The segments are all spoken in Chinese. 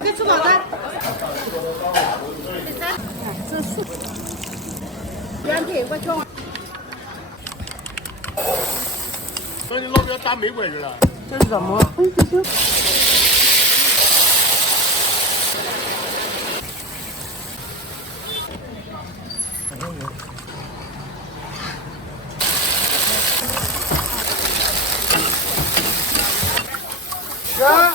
可以吃饱的。这是原配我穷。那你老表打美国去了？这是什么？啊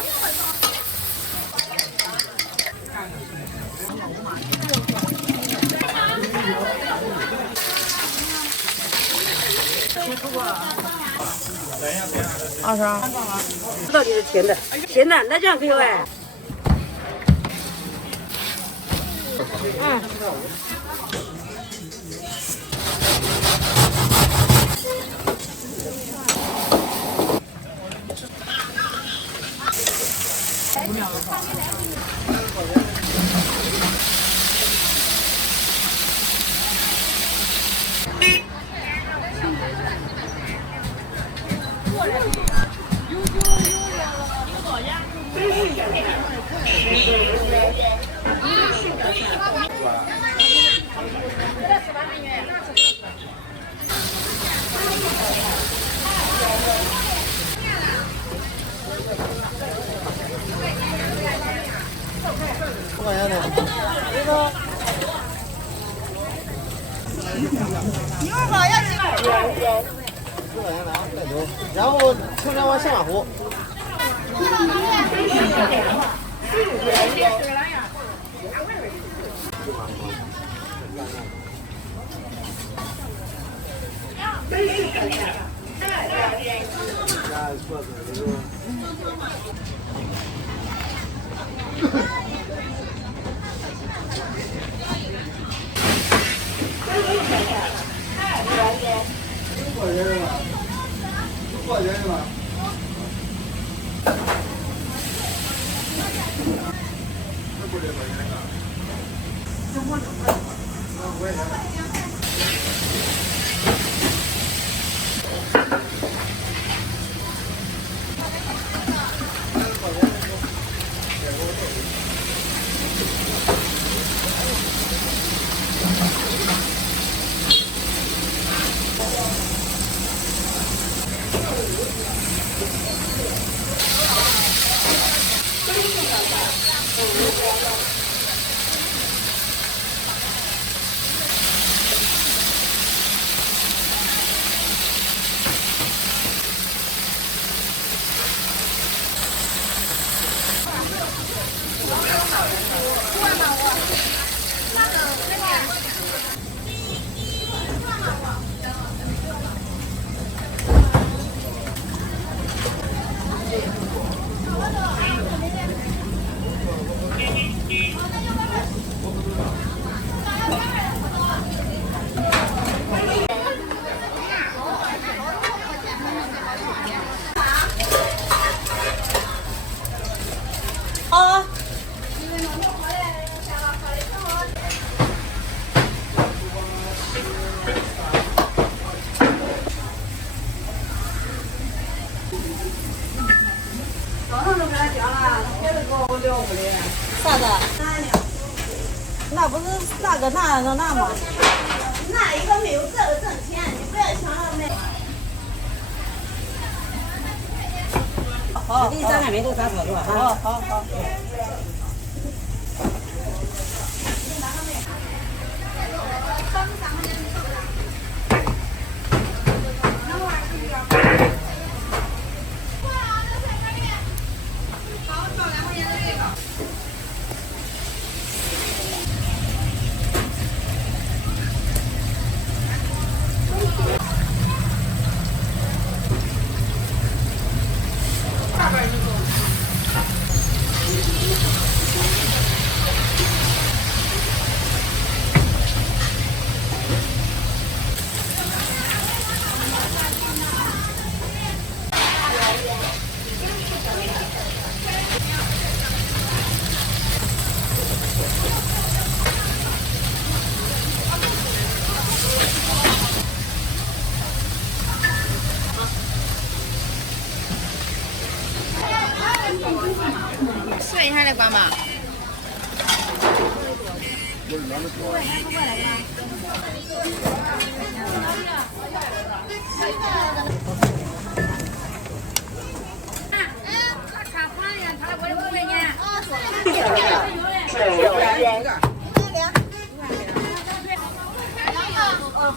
！20，到底是甜的，咸的，那这样可以哎。多少钱呢？一会儿好要几碗？多少钱呢？再走。然后盛2碗咸鸭糊。多少钱是吧？啥子？那不是那个那吗？那一个没有这个挣钱，你不要想了没。好，给你3碗面都3炒是吧？好。一下来关吗？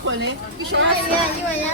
混的，1万元，1万元。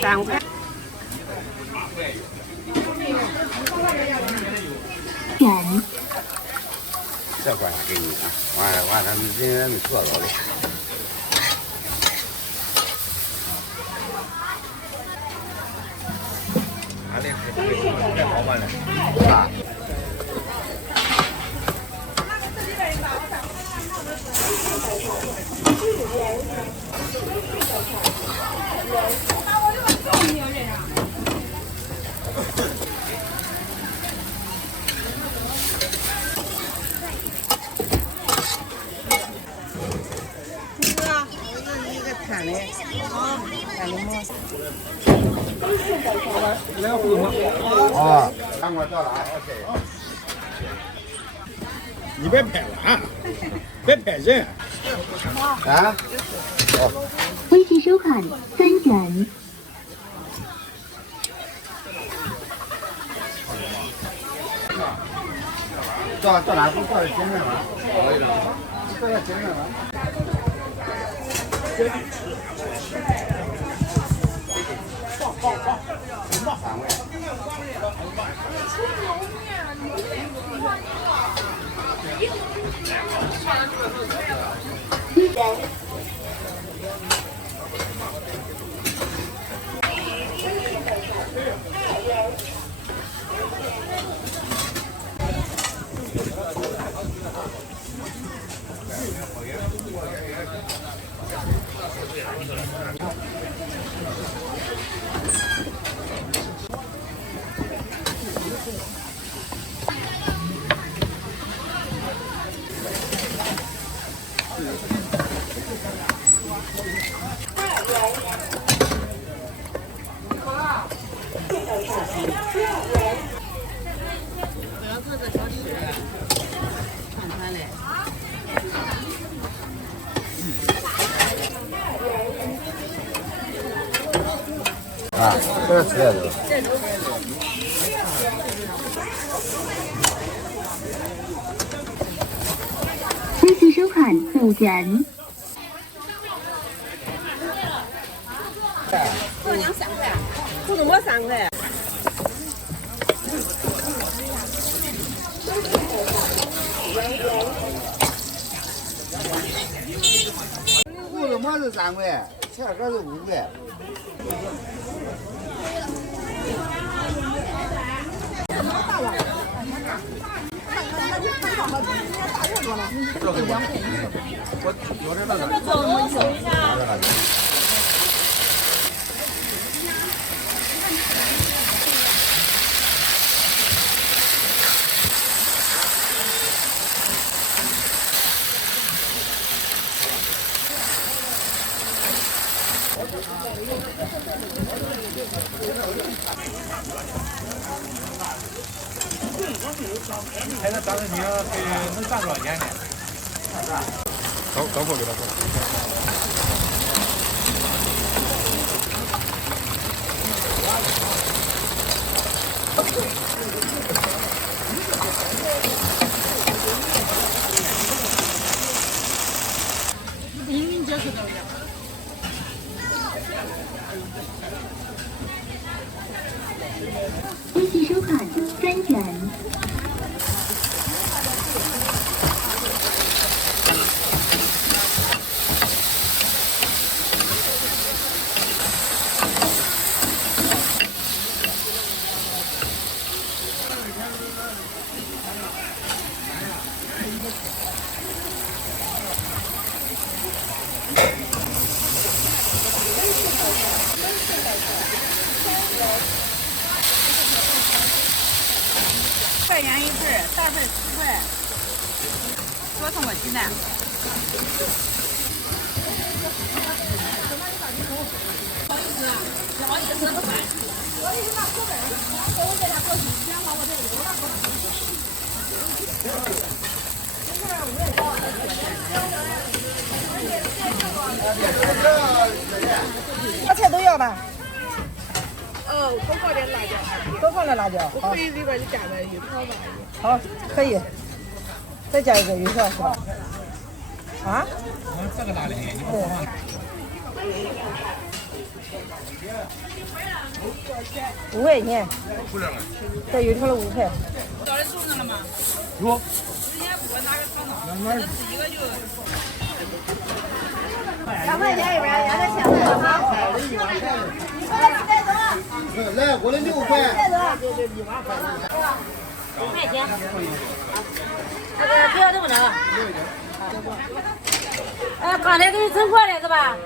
3块。人。这关给你啊，完了，他们人家没做到的。哪里太好办了？啊。哦，看我到哪 ？OK。你别拍了啊！别拍人。啊？微信收看3元。到哪？到前面了。到前面了。啊，这是吃的。微信收看5元。过年3块，不怎么3块。乌龙馍是3块，馅盒是5块。现在当时你要能赚多少钱呢？等会儿给他说。微信收看3元。块钱一份，大份10块。多送我鸡蛋。啥菜都要吧？多放点辣椒。多放点辣椒。好。里边就加个油条吧。好，可以。再加一个油条是吧？啊？这个辣的很，你不放。5块钱。不了。这油条了5块。找人送上了吗？有。之前我拿个糖糖，这一个就。2块钱一碗，2块钱的好。你过来再多。来，过来6块。再多。5块钱。这个不要这么着。刚才给你称过来是吧？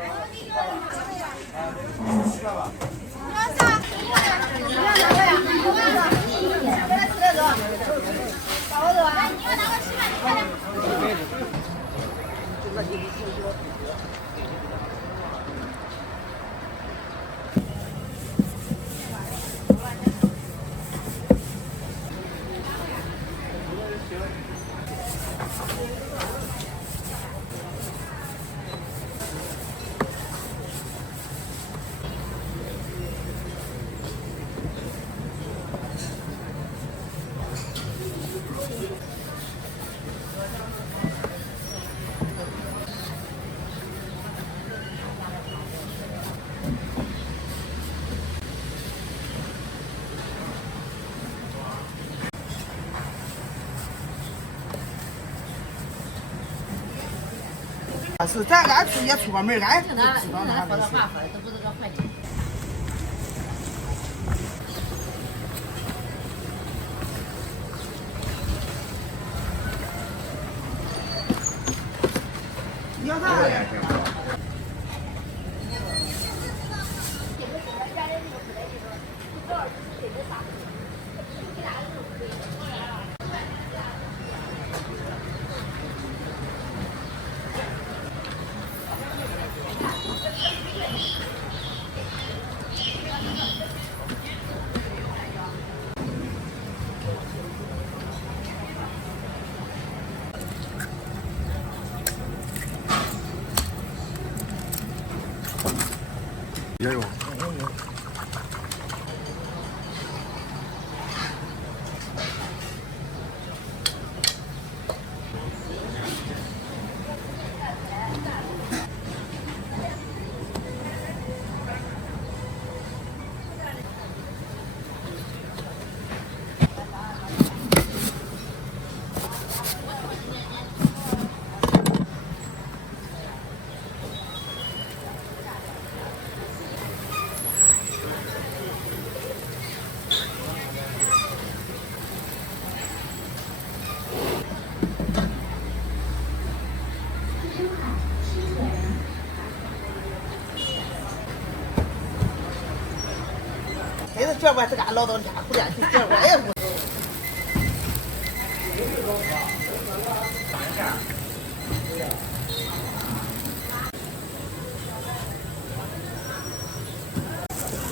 是，咱俺出也出过门，俺知道那回事。要啥？也有。这是脚板是俺老到家不练去脚板也不。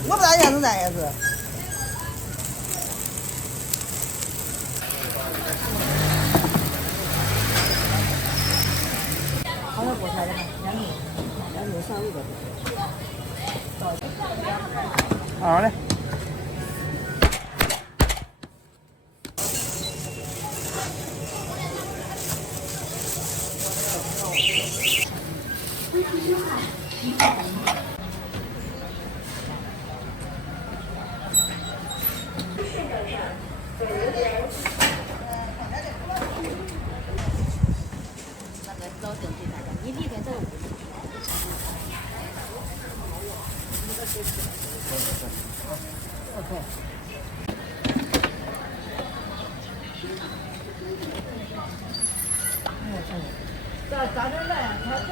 我不咋样子那样子。好像菠菜的，2斤稍微的。好嘞。咋的来？他这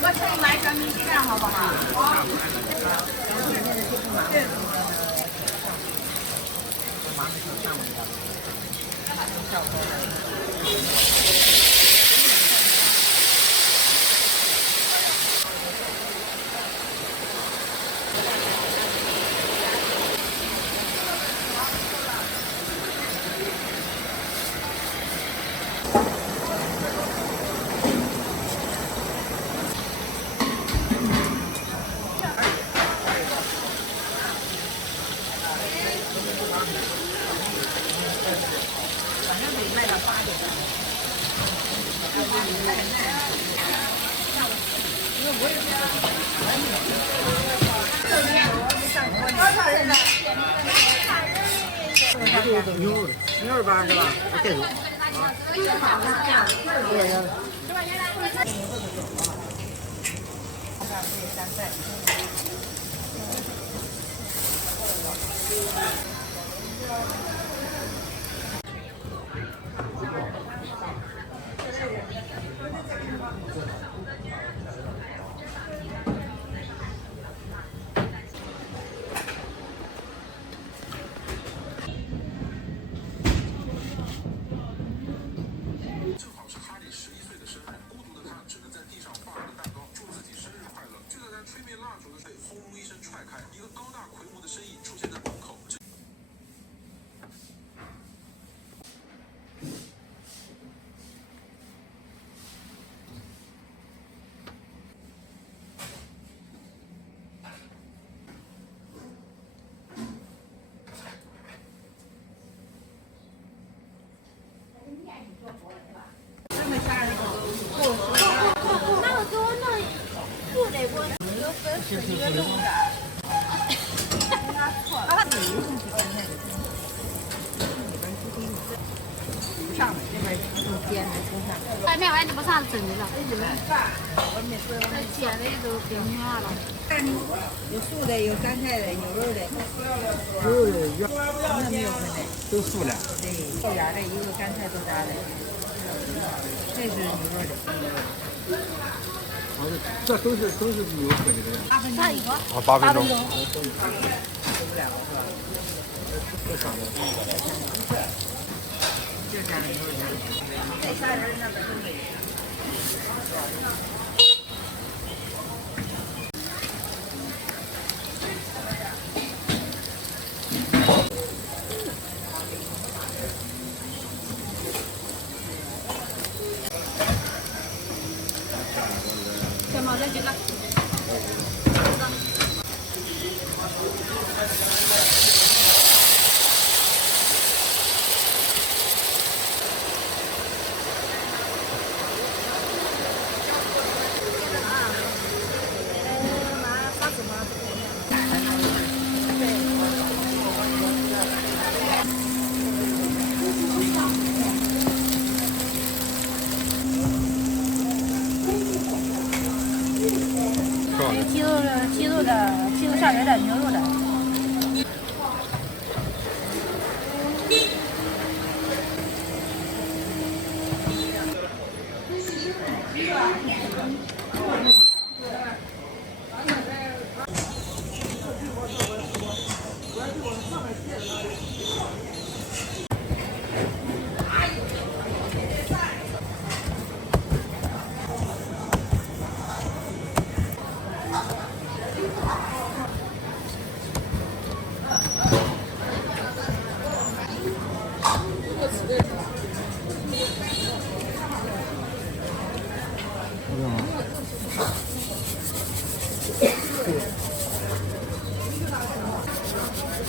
我可以买个米线，好不好？牛肉吧是吧？我带走。外面完全不啥子整的了，剪的都变软了。有素的，有干菜的，有肉的。牛肉的原那没有分的。都素的。对，豆芽的，一个干菜豆芽的。这是牛肉的。这都是牛喝的这个。差一个。啊，8分钟。就这样的牛肉酱。这仨人那边都没有。小毛再几个。鸡肉下边的，牛肉的。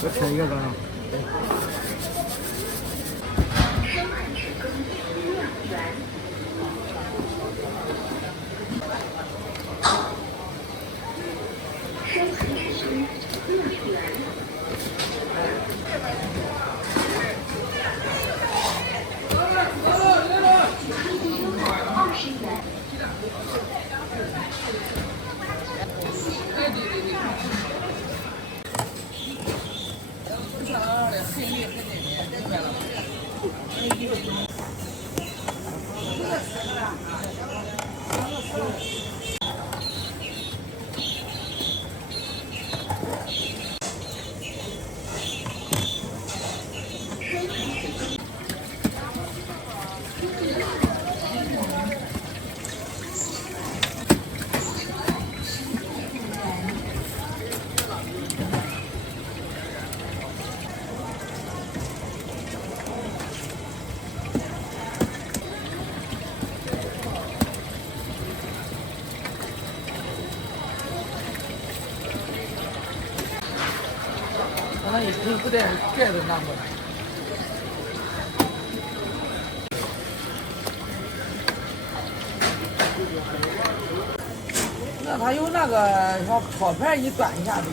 我添一个多少？可能也不带盖子拿过来。那他用那个小烤盘一端一下子。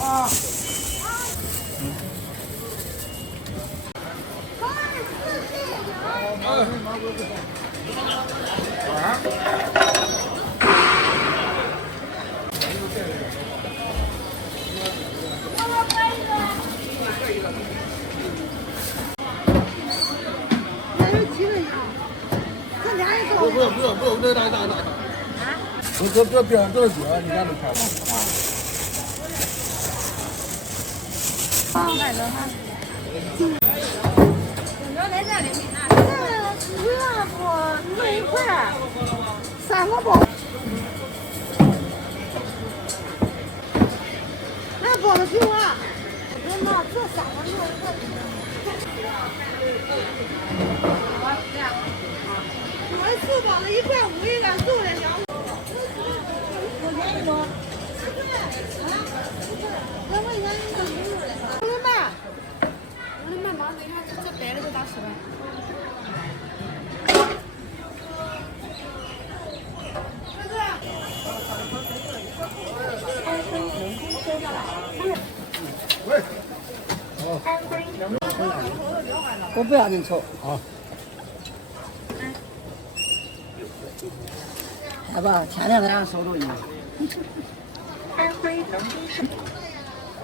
啊！不，这大。这边多少斤啊？你看这看。买了哈。在这里。那不弄一块，3个包。那包子给我。我妈这3个弄一块。我素包子1块5一个，素的2。我便宜不？10块啊？2块钱一个牛肉的。我的妈！忙等一下，这白的就打10块。我不要你抽啊。来吧，天天在那收着你。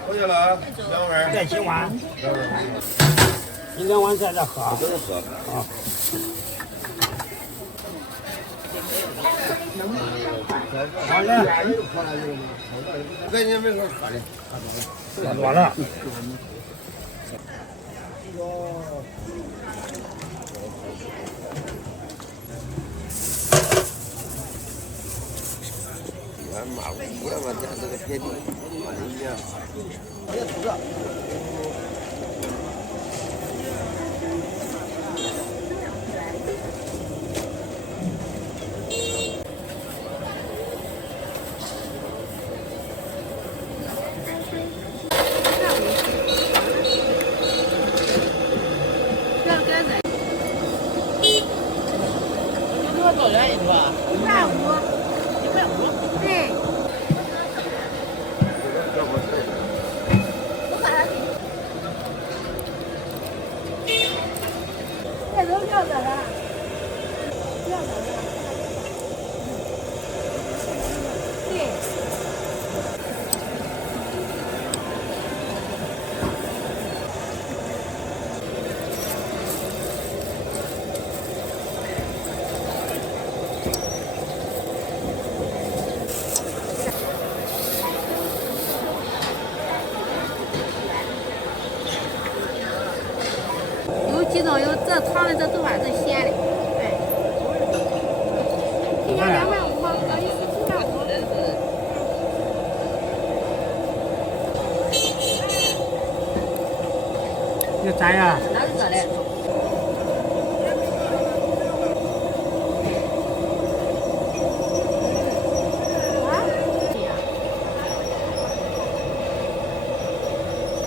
过去了啊，2碗。再几碗？你2碗在这喝。都是喝啊。好嘞。在你门口喝的。喝多了。俺妈，我家这个别地，我的娘！我也吐着。多少钱一个？150。对。这都撂着了，撂着了。对。有几种，有这汤的，这豆瓣是咸的。对。今年250吗？不好意思，750。你咋样？哪是这的？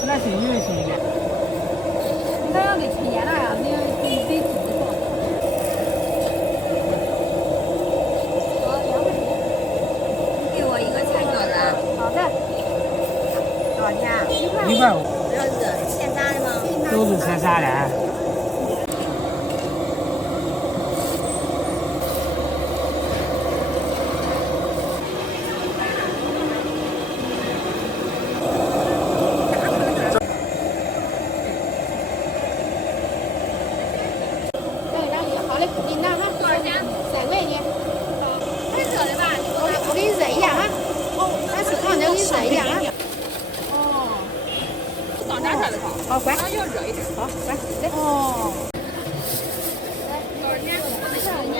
那是因为什么？那要给吃盐了呀，你得自己做。好，2块钱。给我一个菜饺子。好的。多少钱150。这是现炸的吗？都是现杀的。好嘞，你那哈多少钱？3块钱。太热了吧？我给你热一下哈。咱吃汤的，我给你热一下啊。哦。到哪儿的汤？好，乖。要热一点。好，乖，来。哦。来，多少钱？我得想你。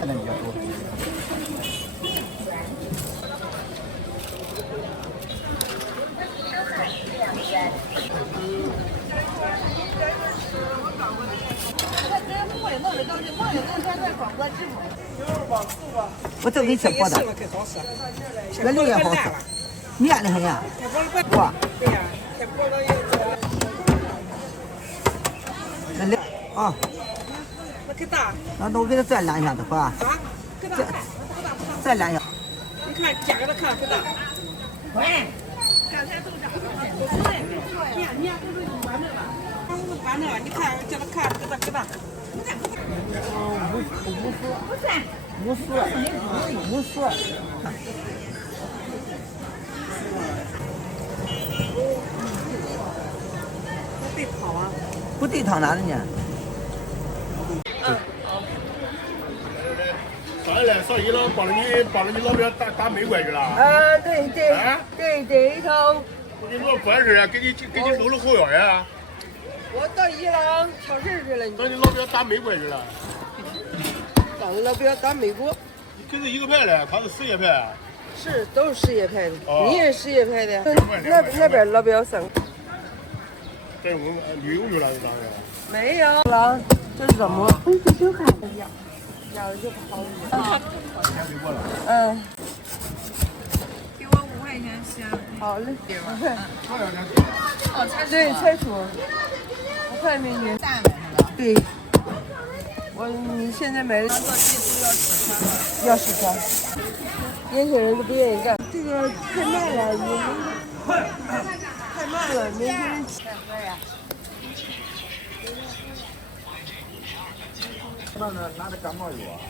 菜单比较多。我这给你吃过的，这肉也好吃，面的很呀，哇！那两啊，那我给他再量一下子，吧？再量一下。你看价格都看不到。喂，刚才都涨了，你都是完了吧？完了，你看叫他看给他。无数。对跑啊？不对躺哪里呢？上来上一楼帮着你老表打美国去了。对，一头。我给你说关事啊，给你录了后腰呀。我到一郎超市去了。让你老表打美国去了。让你老表打美国。跟着一个派的，他是实业派。是，都是实业派的。你也实业派的。那边老表生。在我们旅游去了，你当时。没有了，这是怎么？要的就不好。嗯。给我5块钱行。好嘞。对，菜出。5块美女。对。你现在买的要试穿，年轻人都不愿意干。这个太慢了，太慢了，年轻人。拿着感冒药啊。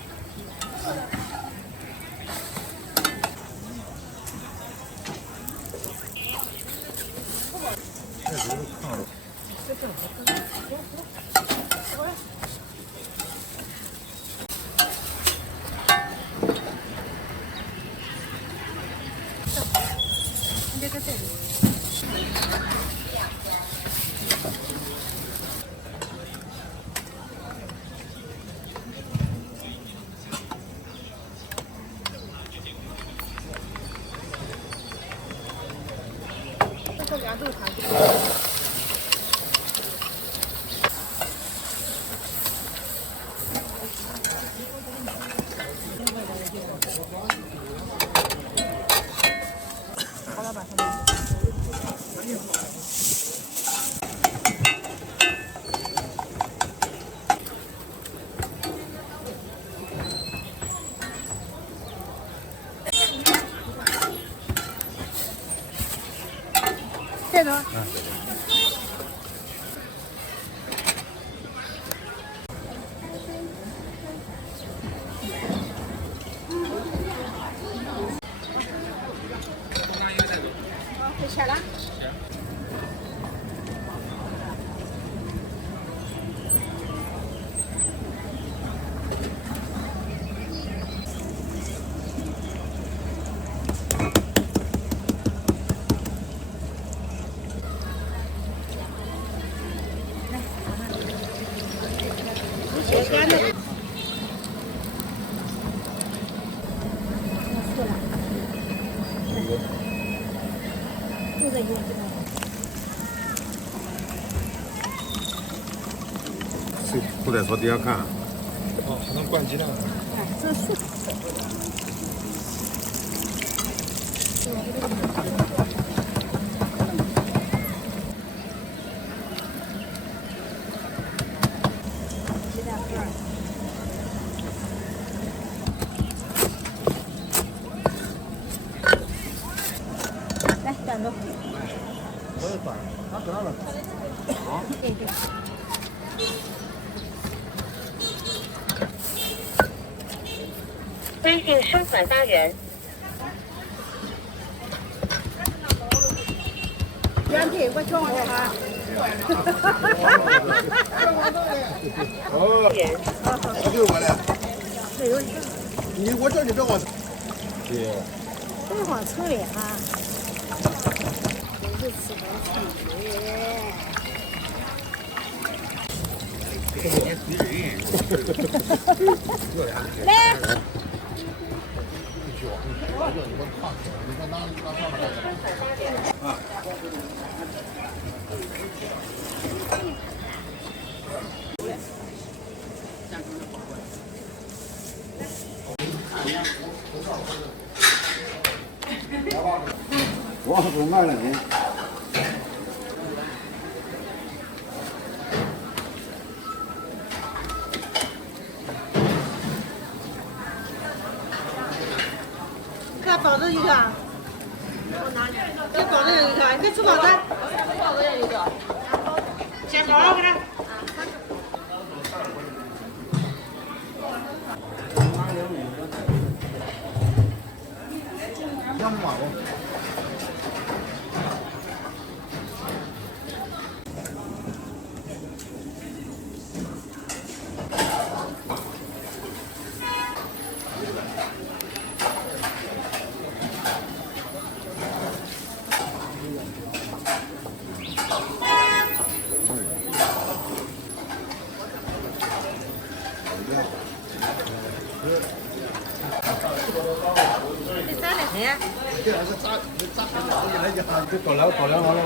这个。可以吃了。不在朝底下看。哦，还能灌鸡蛋。这是。来，转着。我也转，拿搁那了。好。对对。微信收款8元。原配我瞧我哈。哦。这就我了。这有一个。我这就这我。对。这好吃的哈。这是吃不起。来。我不买了你。看包子一个，这包子一个，你给吃包子，包子一个，先包给他。这搞凉完了。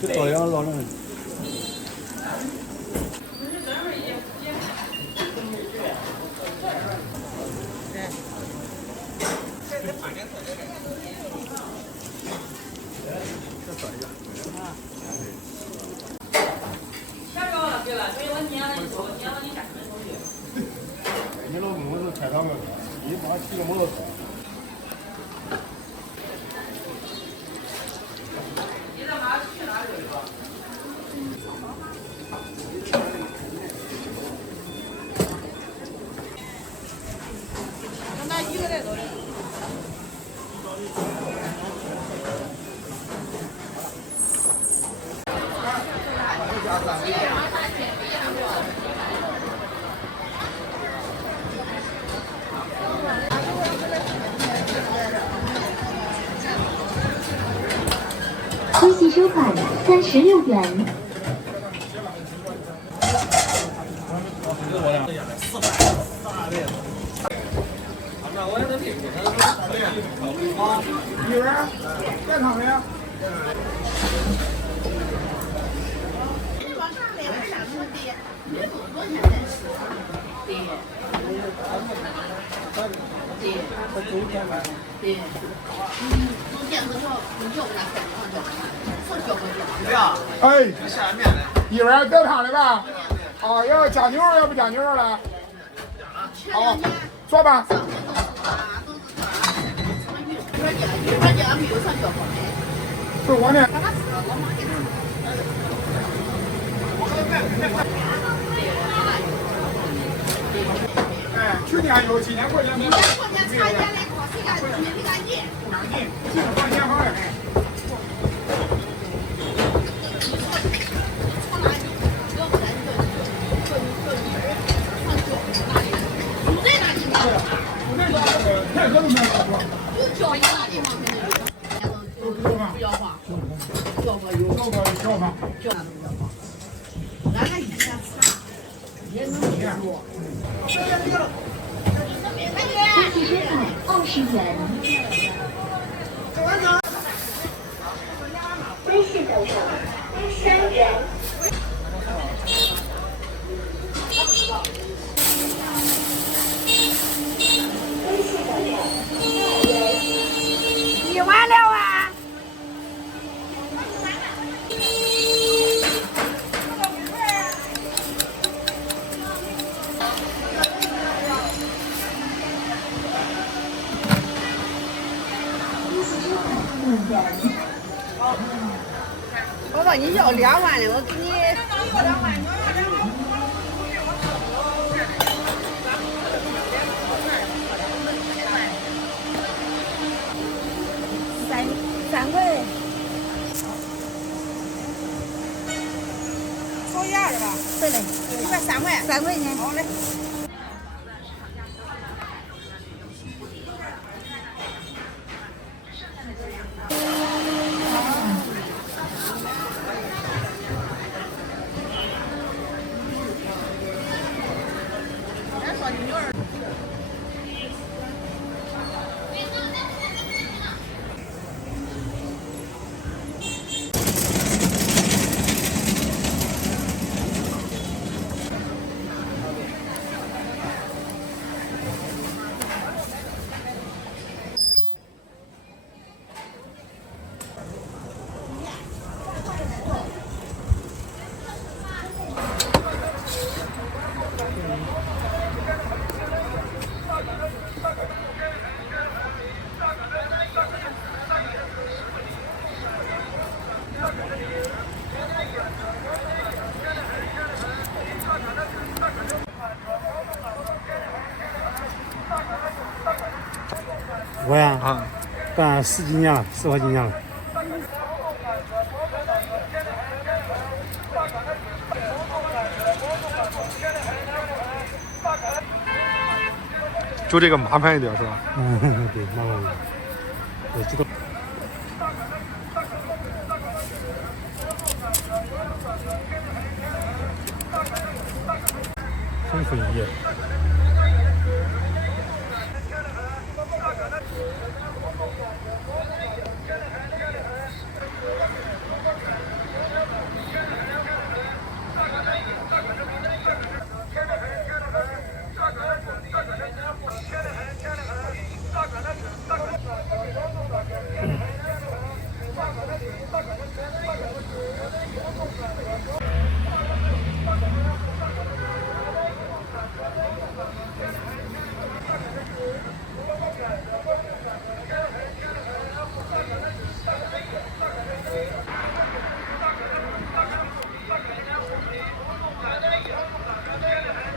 这搞凉完了。你老公是开厂的，你妈骑个摩托车。微信收款36元。有人在场没有？哎，一会儿在场的吧？哦，要加牛肉，要不加牛肉了？好，说吧。是我呢。哎，去年有，今年过年没有。过年差一点的，谁干没干净？不干净，这个过年好了。太多都没有说。有交易的地方肯定有。不要花，要花有。要花。俺还以前啥也能说。微信收款20元。微信等候3元。你完了啊！我说你要2万的，我给你。3块。抽一样的吧？对嘞，这边3块。3块钱。好嘞。我呀啊，干4斤酱了，4块斤酱了。就这个麻烦一点是吧？嗯，对，麻烦一点。我知道。丰富营业。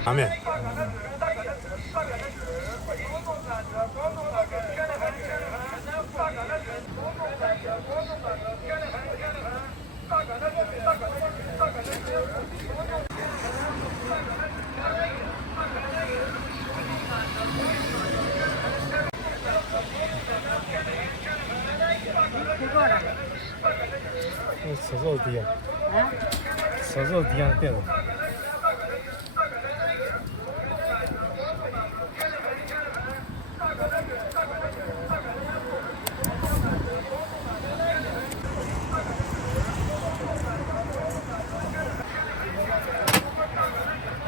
拉面。吃肉低啊？吃肉低啊，店子。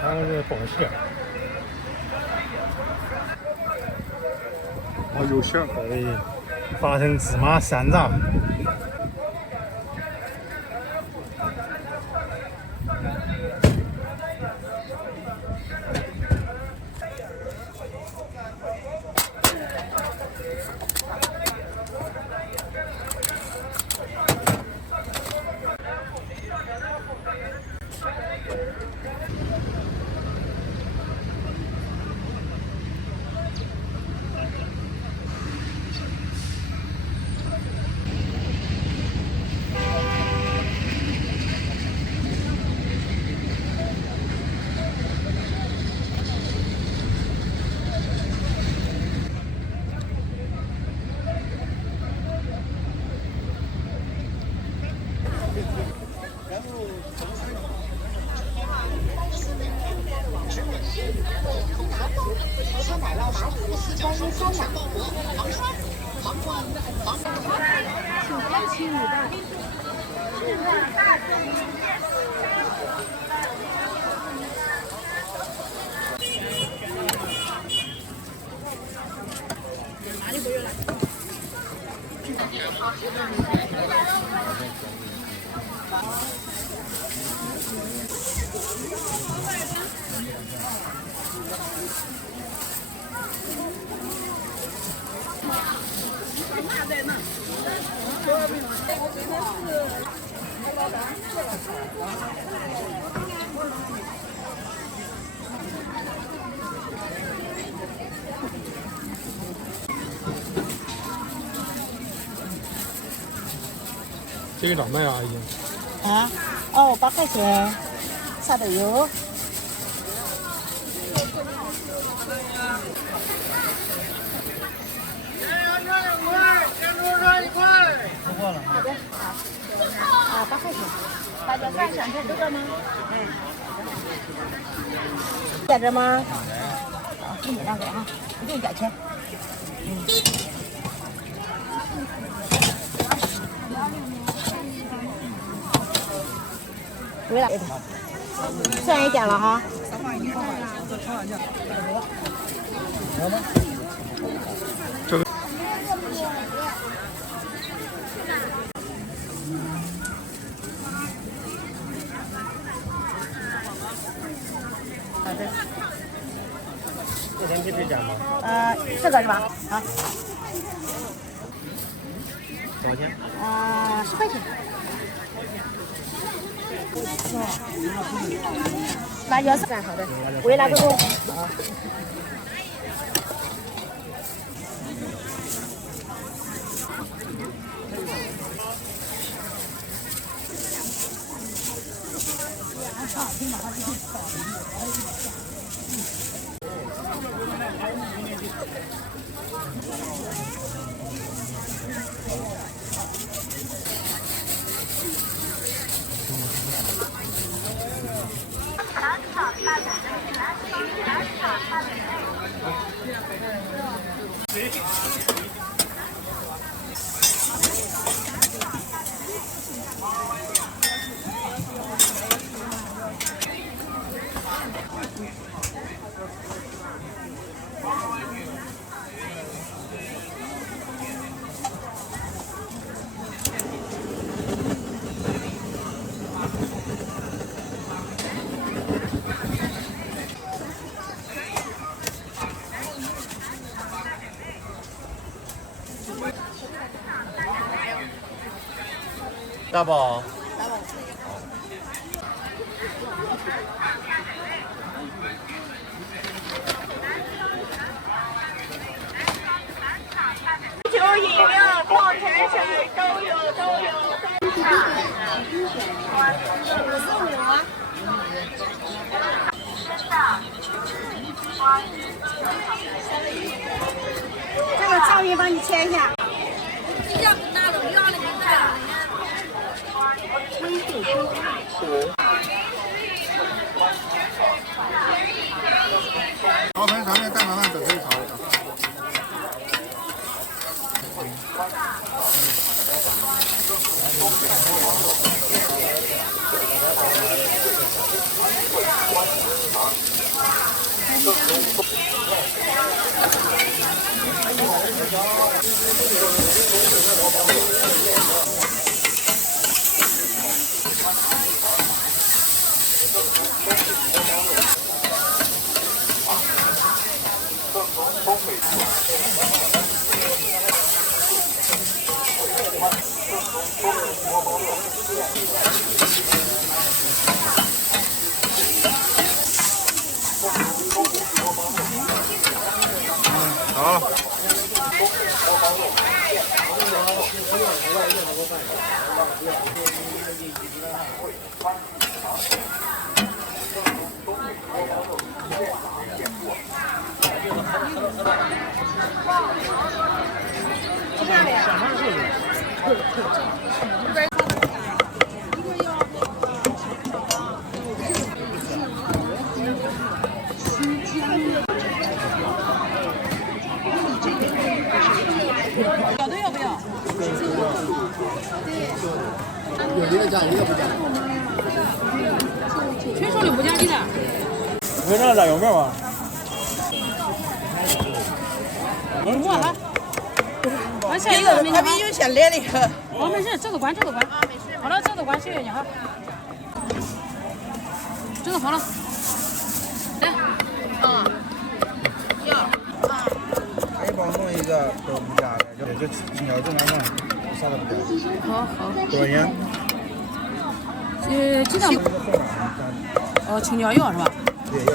它是保馅。哦，有馅。对，花生芝麻山楂。这个咋卖啊，阿姨？啊，哦，8块钱，啥都有。吃过了。好的，好。啊，8块钱。大家看想吃这个吗？点着吗？好，给你两个哈，不用交钱。回来，算一点了哈。这咱这只讲吗？这个是吧？好。多少钱？10块钱。辣椒是好的，微辣锅。好。大宝。酒饮料、矿泉水都有。这个照片帮你签一下。炒盘上面蛋黄饭都可以炒的。好了。小的要不要？有一个加，一个不加。全说的不加你的。我这咋有面吗？我还。这个他比有先来了一个。哦，没事，这个关。好了，这个关，谢谢你哈。这个好了。来。还帮我弄一个都不加的，就青椒正常放，啥都不加。好。多少钱？鸡蛋。哦，青椒药是吧？对，要。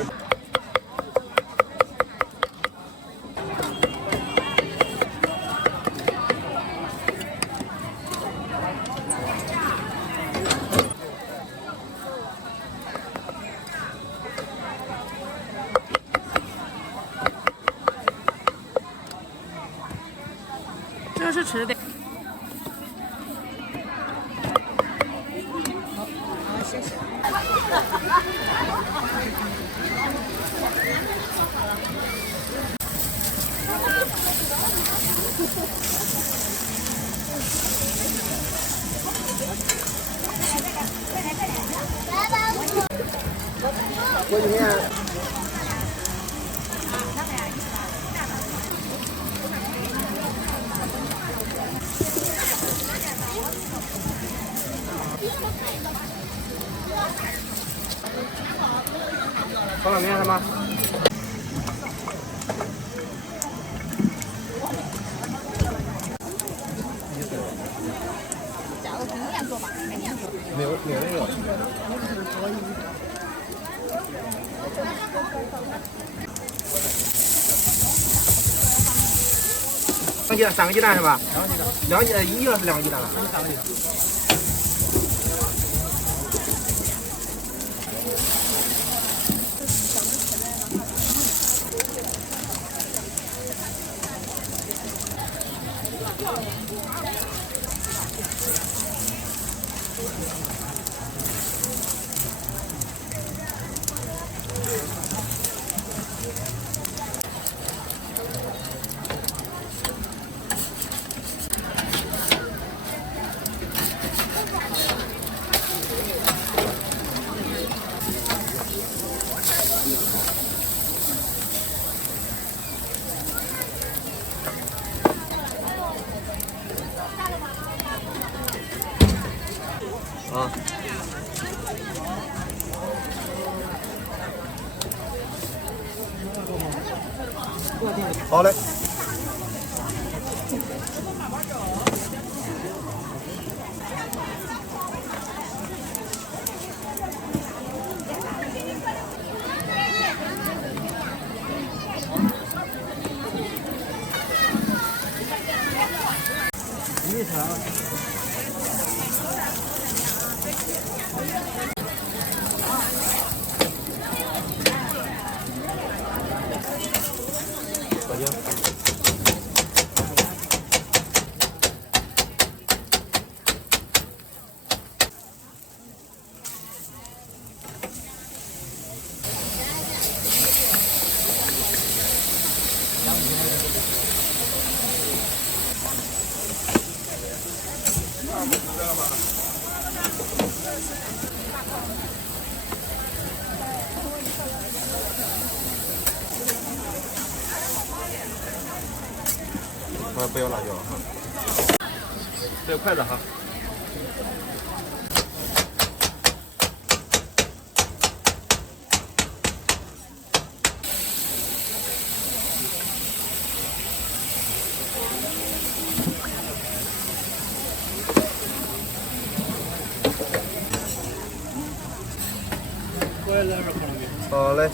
这是吃的。好，谢谢。过几天。方便面是吗？没有那个。三个鸡蛋是吧？两个鸡蛋，一个是两个鸡蛋了。3个鸡蛋。啊。好嘞。不要辣椒哈，这有筷子哈。我也来点烤面。好嘞。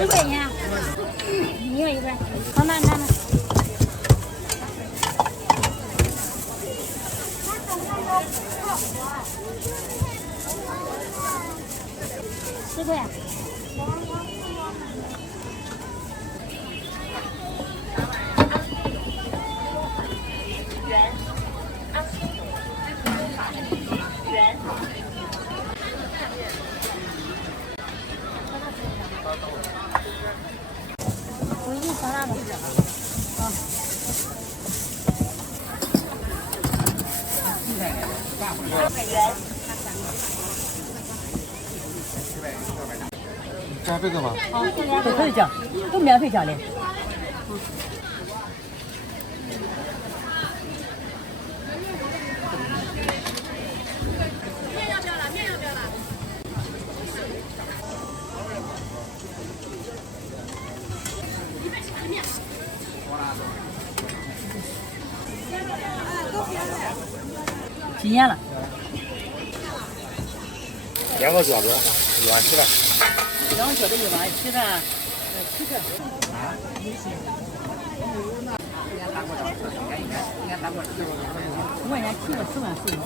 10块钱，你要一份，好拿拿拿。10块。我已经扫了。啊。加这个吗？都可以加，都免费加的。几年了？两个饺子，170吧。2个饺子180的，7个。5块钱7个10碗4个。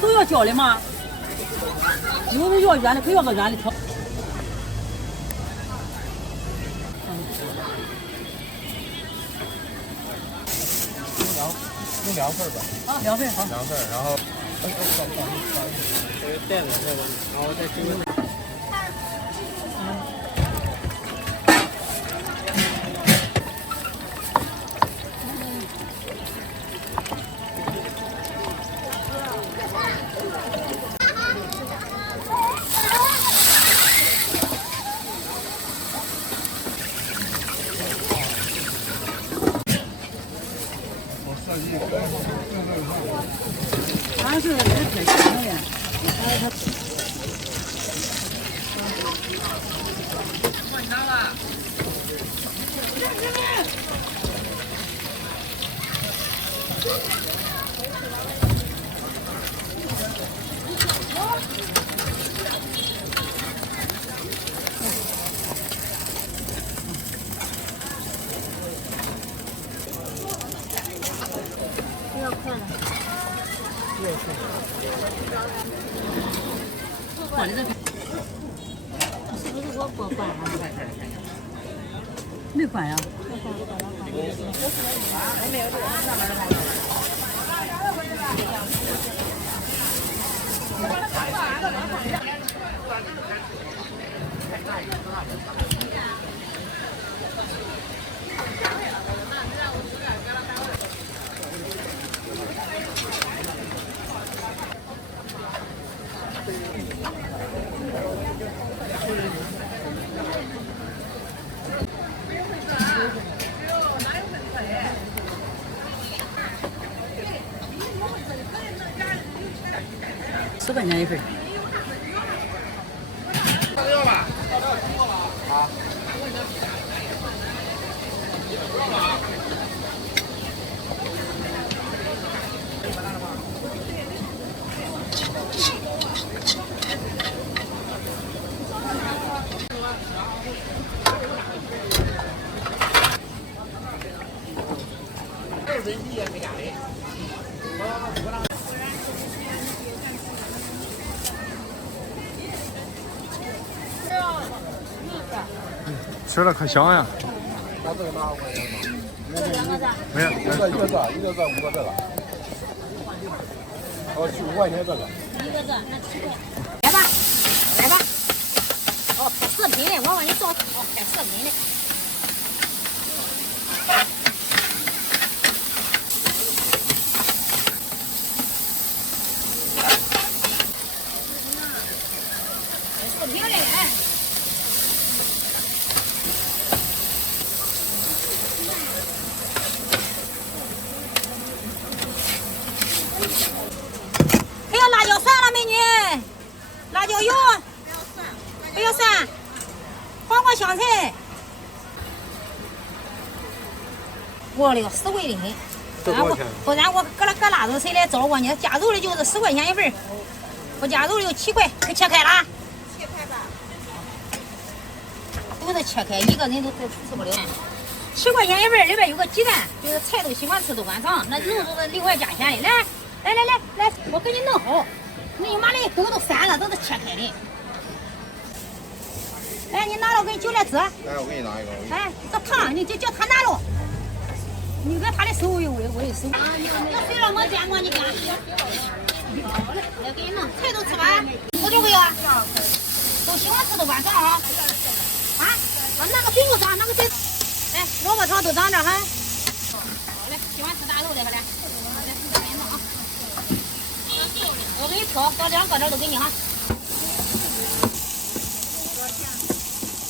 都要饺的吗？有的要圆的，可要个圆的条。用2份吧。啊，2份好。2份，然后。带着那个，然后再去问。它是挺香的。我的这个是不是我管了？没管呀。10块钱一份。要吧？啊。吃了可香呀！拿这个拿5块钱吗？没有，一个这，一个这，5个这个。哦，5块钱这个。一个这，那7块。来吧，来吧。哦，拍视频的，我往你照。哦，拍视频的。视频的，哎。还要辣椒蒜了，美女，辣椒油，不要蒜，黄瓜香菜。我勒个，10块的很。不然我搁辣子谁来找我呢？加肉的就是10块钱一份，不加肉的有7块，给切开了。切开吧。都是切开，一个人都吃不了。7块钱一份，里边有个鸡蛋，就是菜都喜欢吃都晚上，那肉都是另外加钱的。来，我给你弄好。那你妈的豆都散了，都是切开的。来，你拿了，我给你就来吃。哎，我给你拿一个。哎，这胖，你就叫他拿了。你看他的手我也手。这水了没见过，你看。好嘞，来给你弄，菜都吃完，吃就个呀。都喜欢吃的晚上啊。啊，那个饼上那个菜，哎，萝卜汤都长这哈。好嘞，喜欢吃大肉的，快点。好嘞，给你弄啊。我给你挑，到2个这都给你哈。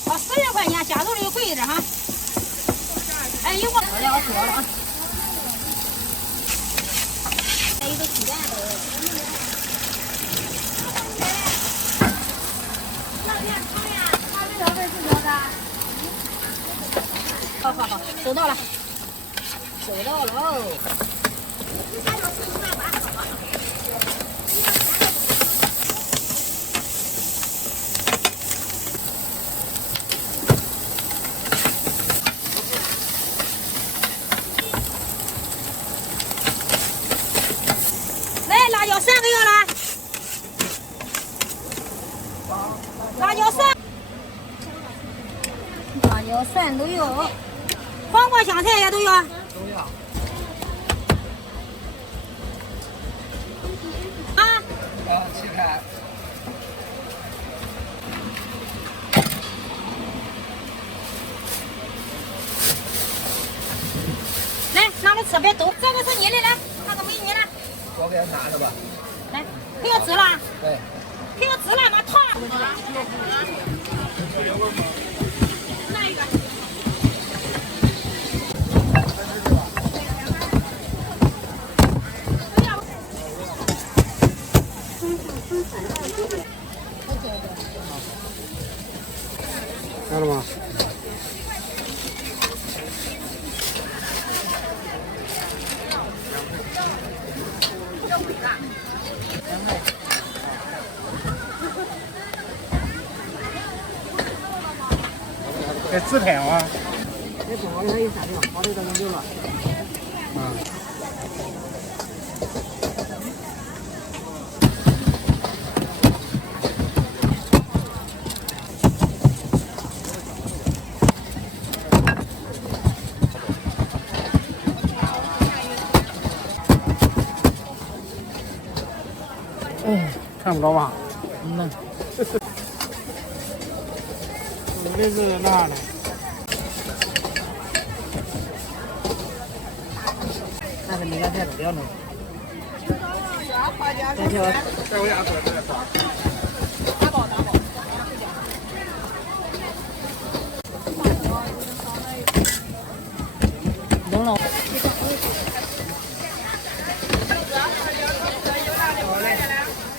啊，12块钱，加肉的贵一点哈。哎，一会儿好嘞，我说了啊。还有一个鸡蛋的。好，收到了，收到喽。来，辣椒3个要了，辣椒蒜都有。黄瓜、香菜也都要。都要。啊。去看。来，拿着吃，别动。这个是你的，来，那个没你的。我给他拿着吧。来，还要孜然。对。还要孜然吗？烫。那一个。来了吗？这纸片哇？这中国的还有啥地方？好的都有了。看不着吧？嗯。我这是那的。那是每个菜都要弄。带我俩过来。弄了。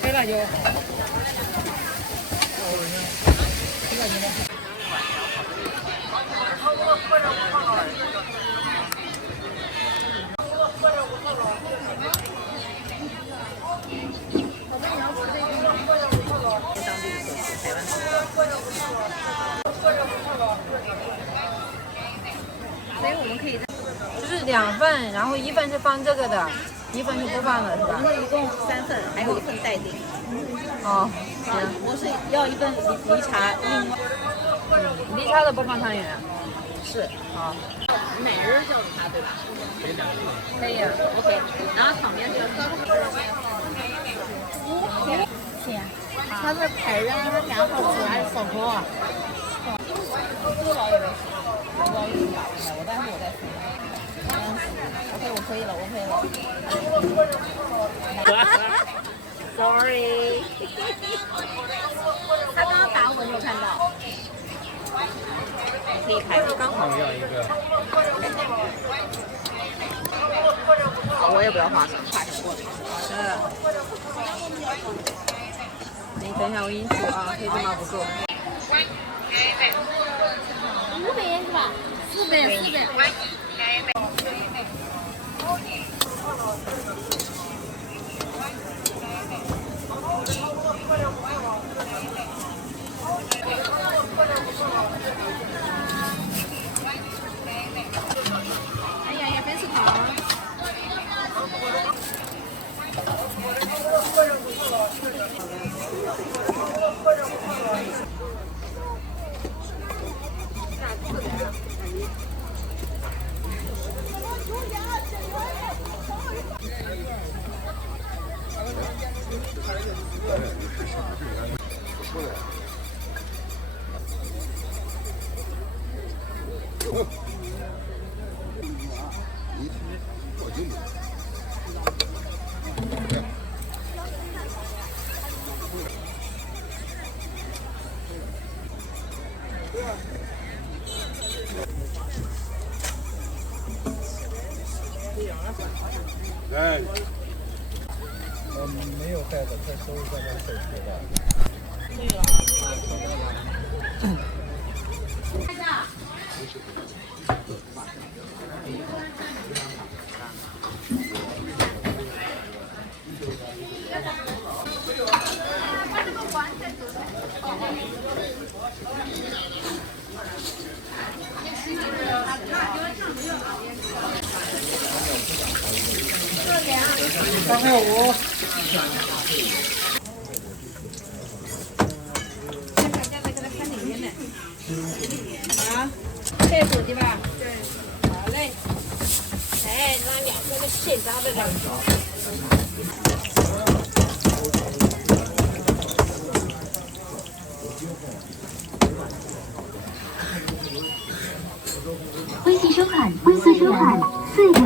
黑辣椒。就是2份，然后1份是放这个的，1份是不放的，是吧？一共3份，还有1份待定。哦，行。我是要1份梨茶，另外梨茶的不放汤圆。是。好。每日饺子茶对吧？可以啊 ，OK。然后旁边这个行，它是配人然后自然送货。我待会我再付。OK， 我可以了，我可以了。Sorry。他刚刚打我，你有看到？可以开，刚好要一个。我也不要花生，怕什么？你等一下，我给你煮啊，黑芝麻不够。500元是吧？400。哎呀呀，粉丝汤。哎。没有带的，再收一下那手续吧。3块5。带手机吧。对。好嘞。哎，那2个现炸的两条。微信收款4元。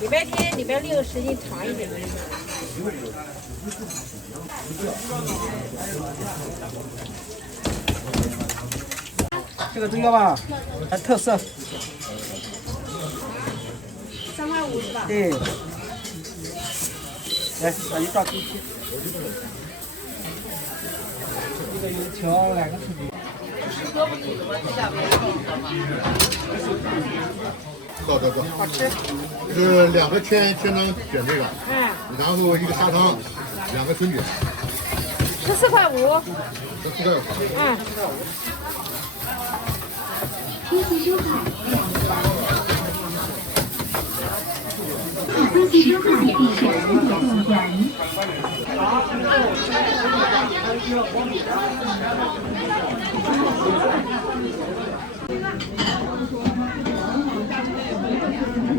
礼拜天、礼拜六时间长一点。这个这个吧，特色。3块5是吧？对。来，把一照进去。这个油条2个手机。走。好吃。是2个千能卷这个，然后1个砂汤，2个春卷。14块5。14块5。微信收款微信收款4元。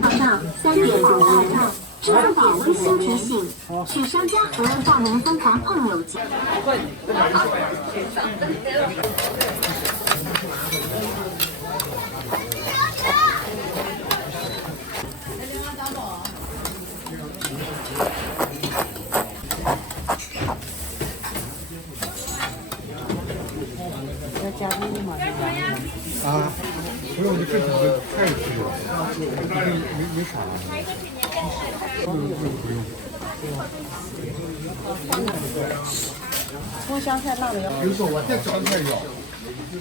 早上3点5分，支付宝微信提醒，取商家服务大门疯狂碰友节。要加冰吗？啊，不用，你这几个太吃了，没啥。不用。葱香菜辣的要。比如说我这香菜要，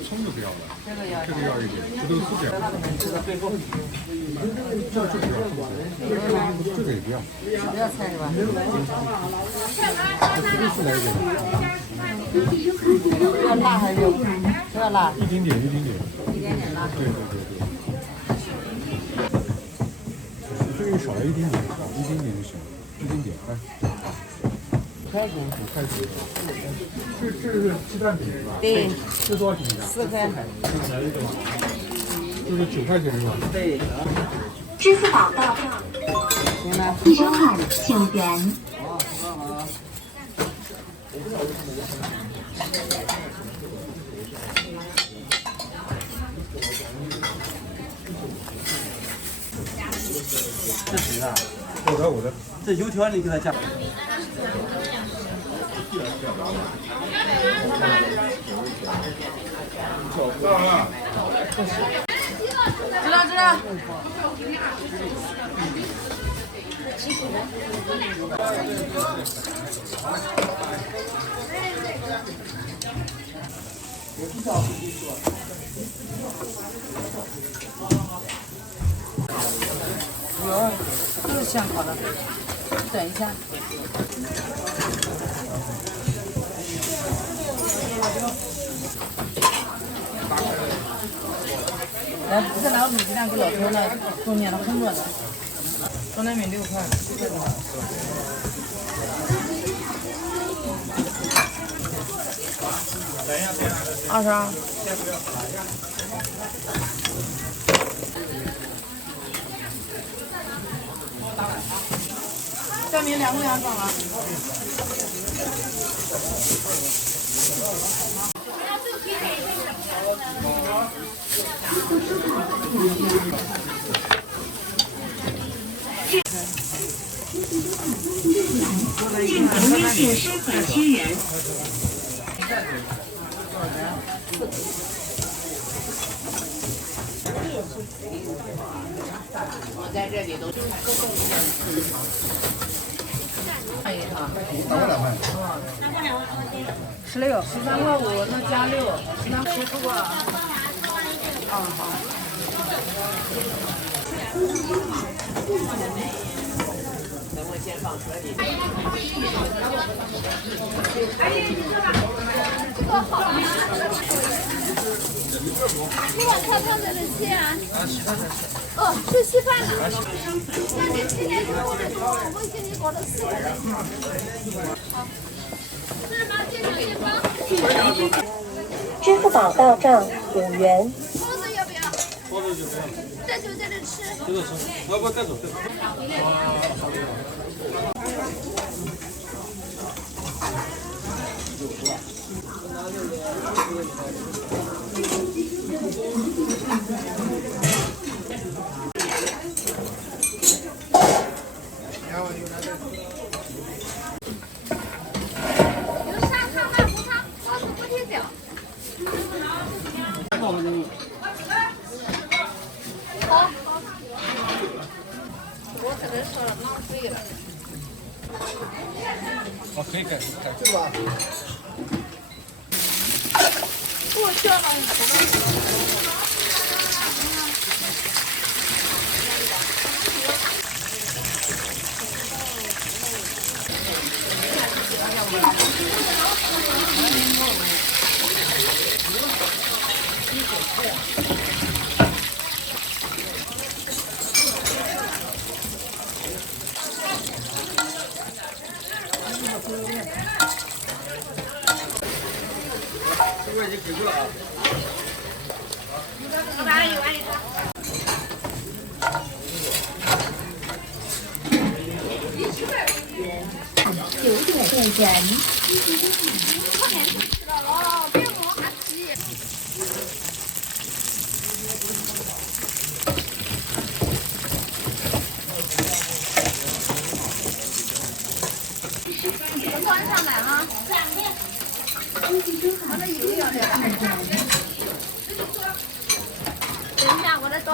葱就不要了，这个要一点，这都是素点。这个最后。这不要，这个也不要。不要菜是吧？这来一点。要辣还是不要辣？一点点。辣。对。这个少了一点点，一点点就行，一点点，哎。5块钱。这是鸡蛋饼是吧？对。这多少钱？4块。就是9块钱是吧？对。支付宝到账。行了。收款9元。这谁的？我的。这油条你给他加。知道。都是现烤的，等一下。来，再拿个米鸡蛋给老头那中间的空着的，中南米6块。22。下面2个2种了。建成微信收款千元。我在这里都各种看一下。16、13.5，那加6，13吃不过。好。等我先放车里。这个好吗？这碗菜放在这切啊。哦，是稀饭的。那你今天就或者说，我会给你搞到4个人。好。是吗？这个先包。支付宝到账5元。包子要不要？包子就不要。这就在这吃。在这吃，要不带走。有沙汤、麻婆汤、包子、锅贴饺。好。我可能说浪费了。哦，可以改。这个吧。过去了。这个已经给过了啊。我把一碗一个。9点备人。知道了，别磨还急。我端上来啊。我这一个要的。等一下，我这端。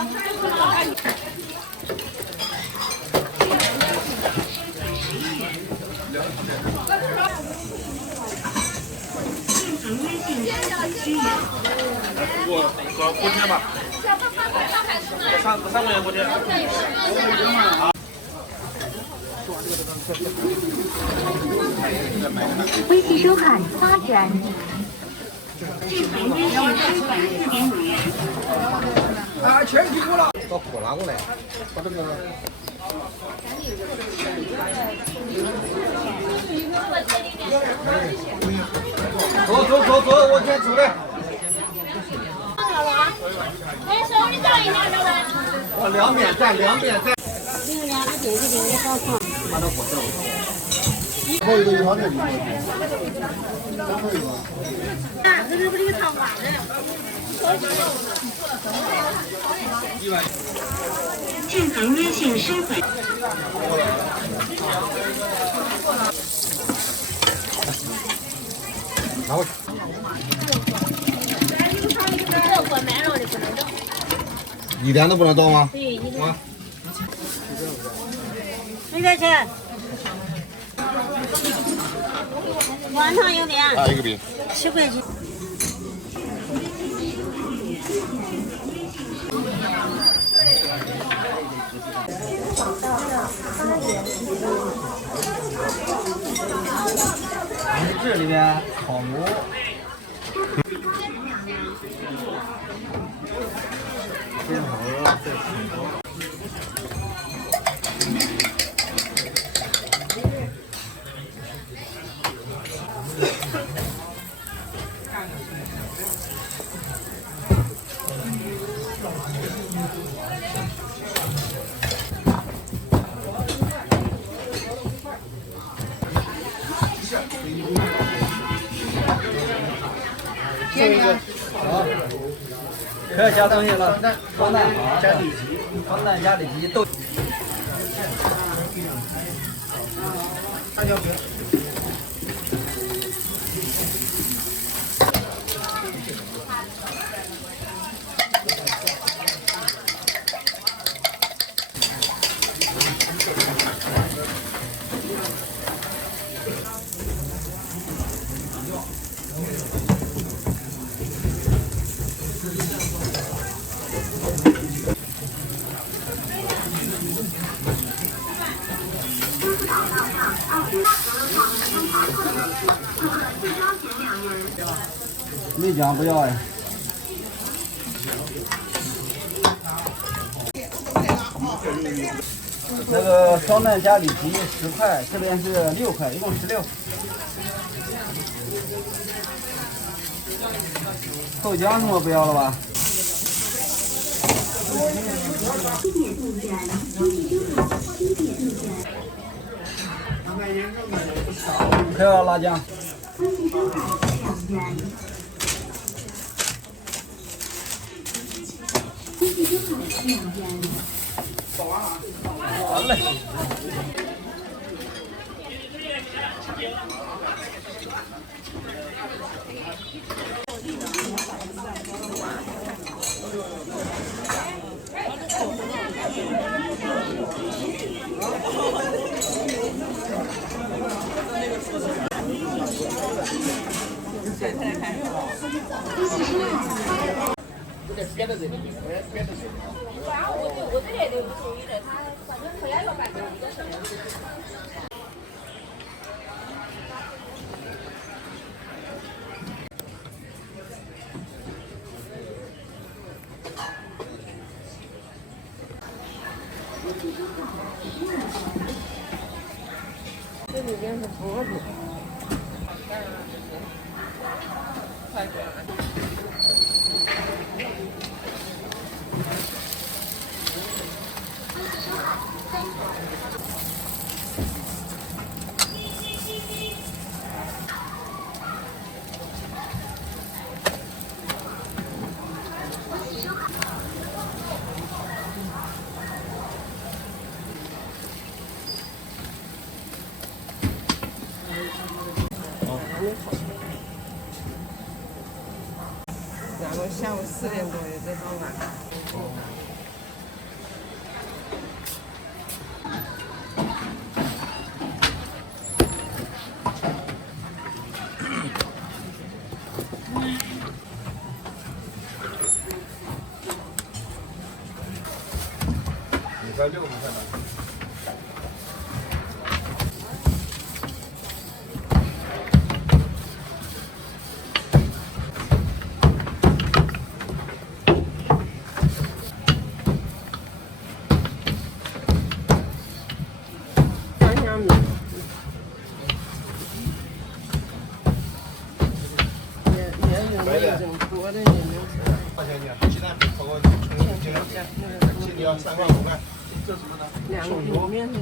我锅贴吧。3块钱锅贴。微信收款8元。制裁微信4.5元。啊，全给过了。把火拿过来，把这个。走，我先走嘞。哎，手里照一下这个。我2边站。把这火掉了。后一个一条这里。这不是汤碗的。建行微信收款。拿过去。这火蛮热的，不能动。一点都不能动吗？对，一点。多少钱？晚上有饼。啊，一个饼。7块钱。这里面烤炉。煎好了再起。可以加东西了，方蛋好，加里脊，方蛋加里脊都。辣椒饼。没讲不要哎。那个双蛋加里脊10块，这边是6块，一共16。豆浆什么不要了吧？还要辣酱。好嘞。编的这里，我也编的这里。我这里都不属于的，他反正回来要摆个一个什么。这里边是饽饽。快点。然后下午4点多也在做饭。5块6，5块8。鸡蛋炒个葱进来，你要3块5块。这什么呢？葱油、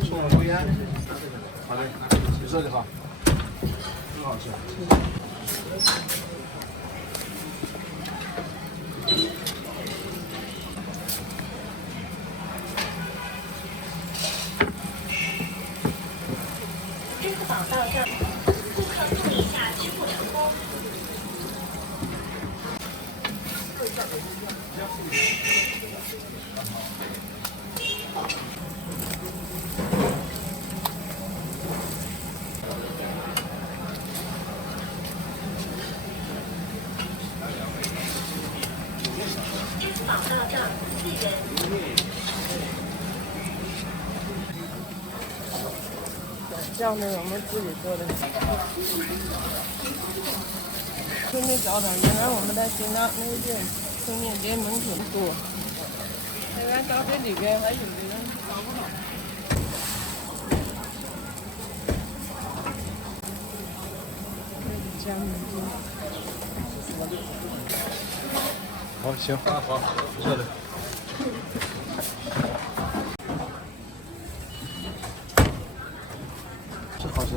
葱油烟。好的，这个好，很好吃。支付宝到账，顾客注意一下，支付成功。支付宝到账，4人。酱的我们自己做的。春节教堂，原来我们在新浪那边春节店门口多，现在到这里边还有的人找不到。这个酱好，行，好，不错的。是好吃，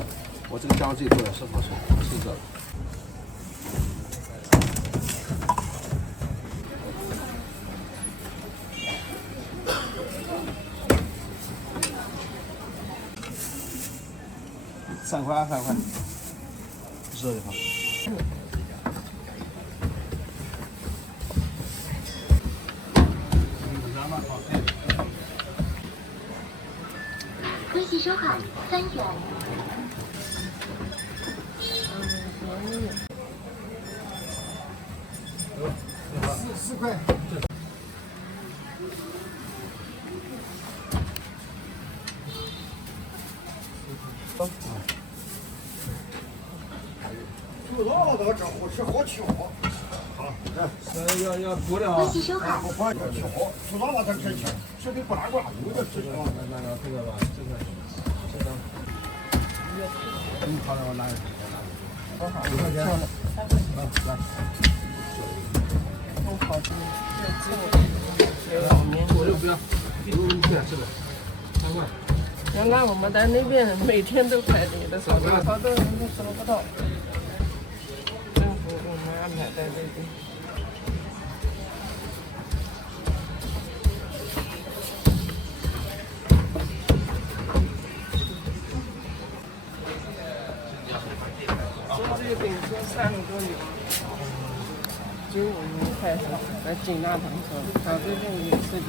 我这个酱自己做的是好吃，是这。3块2块，热的哈。微信收款3元。4块。知道了，这个好吃好巧。好，要多的啊。微信收款。不好巧，知道了它值钱，吃的不拉呱，有点值钱。那这个吧，这个。好的，我拿一个。好，5块钱。来。好吃。我就不要，1块是的，3块。原来我们在那边每天都排队的时候，好多人都吃不到。政府给我们安排在这里。从这边车3个多里，95年开始在济南棚车，到这边也是的。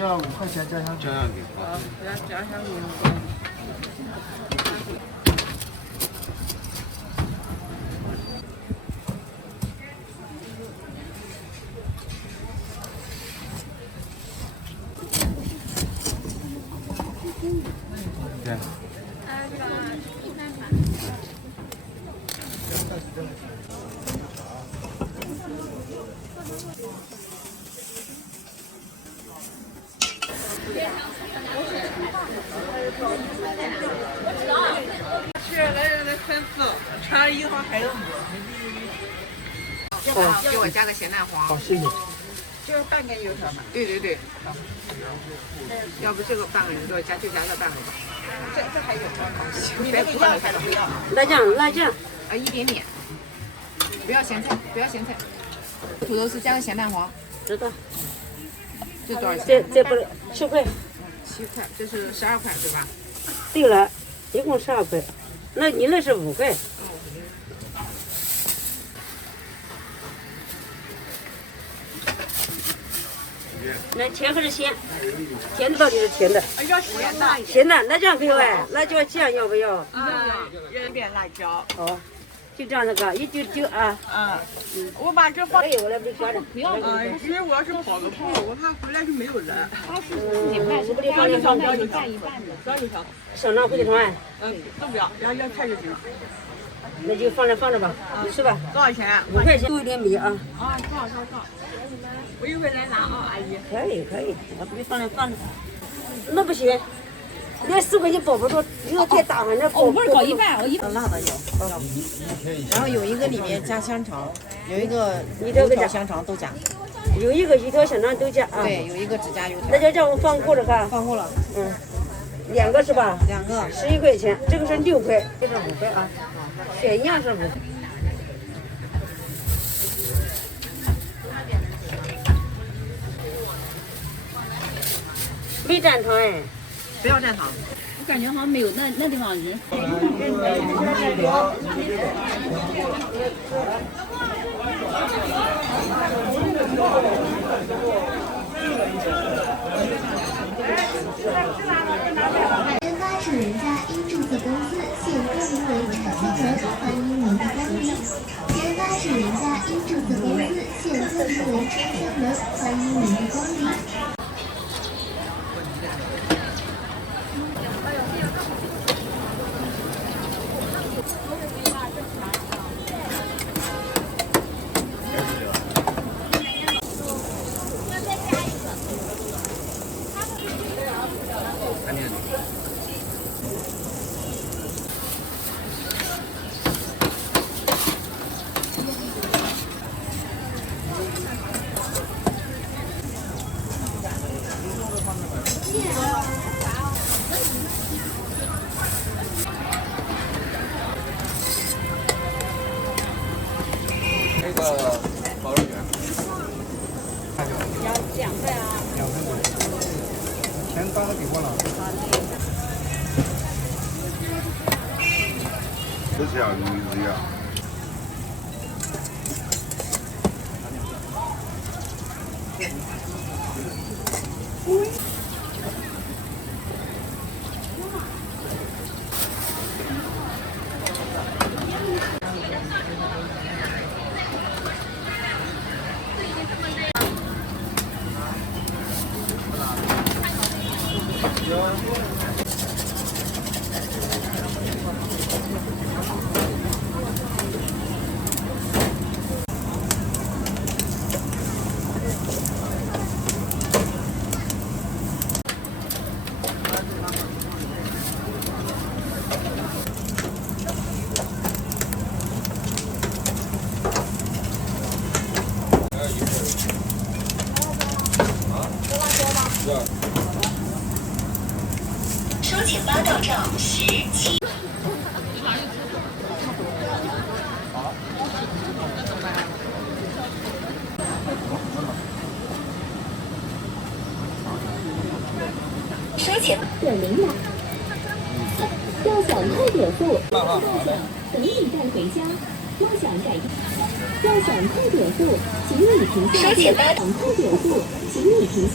要5块钱加香饼。好，要加香饼。对。去来人的粉丝，穿了衣裳还有我。给我加个咸蛋黄。好，谢谢。就是半根油条嘛。对对对。要不这个半个人给我加这半个吧。这还有吗？别不要还是不要？辣酱。一点点。不要咸菜，不要咸菜。土豆丝加个咸蛋黄。知道。这多少钱？这不7块。7块，这是12块对吧？对了，一共12块。那你那是5块。那甜还是咸？甜的到底是甜的。要咸的。咸的，辣酱给我哎，辣椒酱要不要？要一点辣椒。好，就这样子个，199啊。我把这放。可以，我来给你加点。不要。因为我要是跑个步，我怕回来就没有人。他是自己卖，是不是放一半的？不要油条。省张火腿肠。都不要，要菜就行。那就放着吧，你吃吧。多少钱？5块钱。多一点米啊。多少？我一会来拿啊，阿姨。可以，我给你放着。那不行，连4块钱包不住，油条太大了，那包。不是搞一半，我一半。辣的有。然后有一个里面加香肠，有一个油条香肠都加。有一个油条香肠都加啊。对，有一个只加油条。那就让我放过了哈。放过了。2个是吧？2个。11块钱，这个是6块，这是5块啊。选一样是5块。没蘸糖哎。不要蘸糖。我感觉好像没有那地方人。研发是人家因注册公司现更名为产业园，欢迎您的光临。研发是人家一注册公司，现特殊为春天门，欢迎您的光临。那个烤肉卷，要2份啊。2份对。钱打了给我了。这是要鱼呀。收钱吧到账17。收钱点名了，要想快点付，等你带回家。要想改，要想快点付，请你停下。收钱吧，想快点付，请你停下。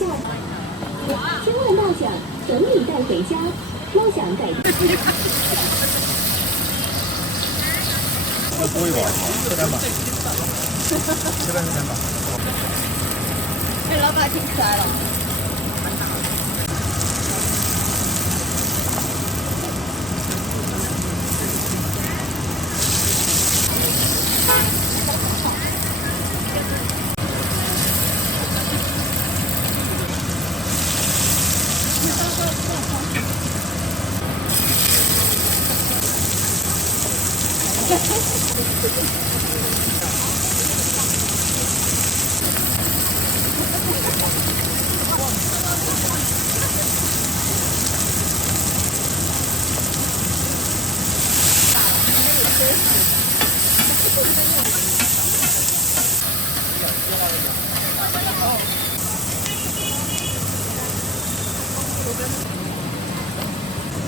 千万大奖，等你带回家。要想改。再多一碗，这2把，这边是3把。这老板挺可爱的。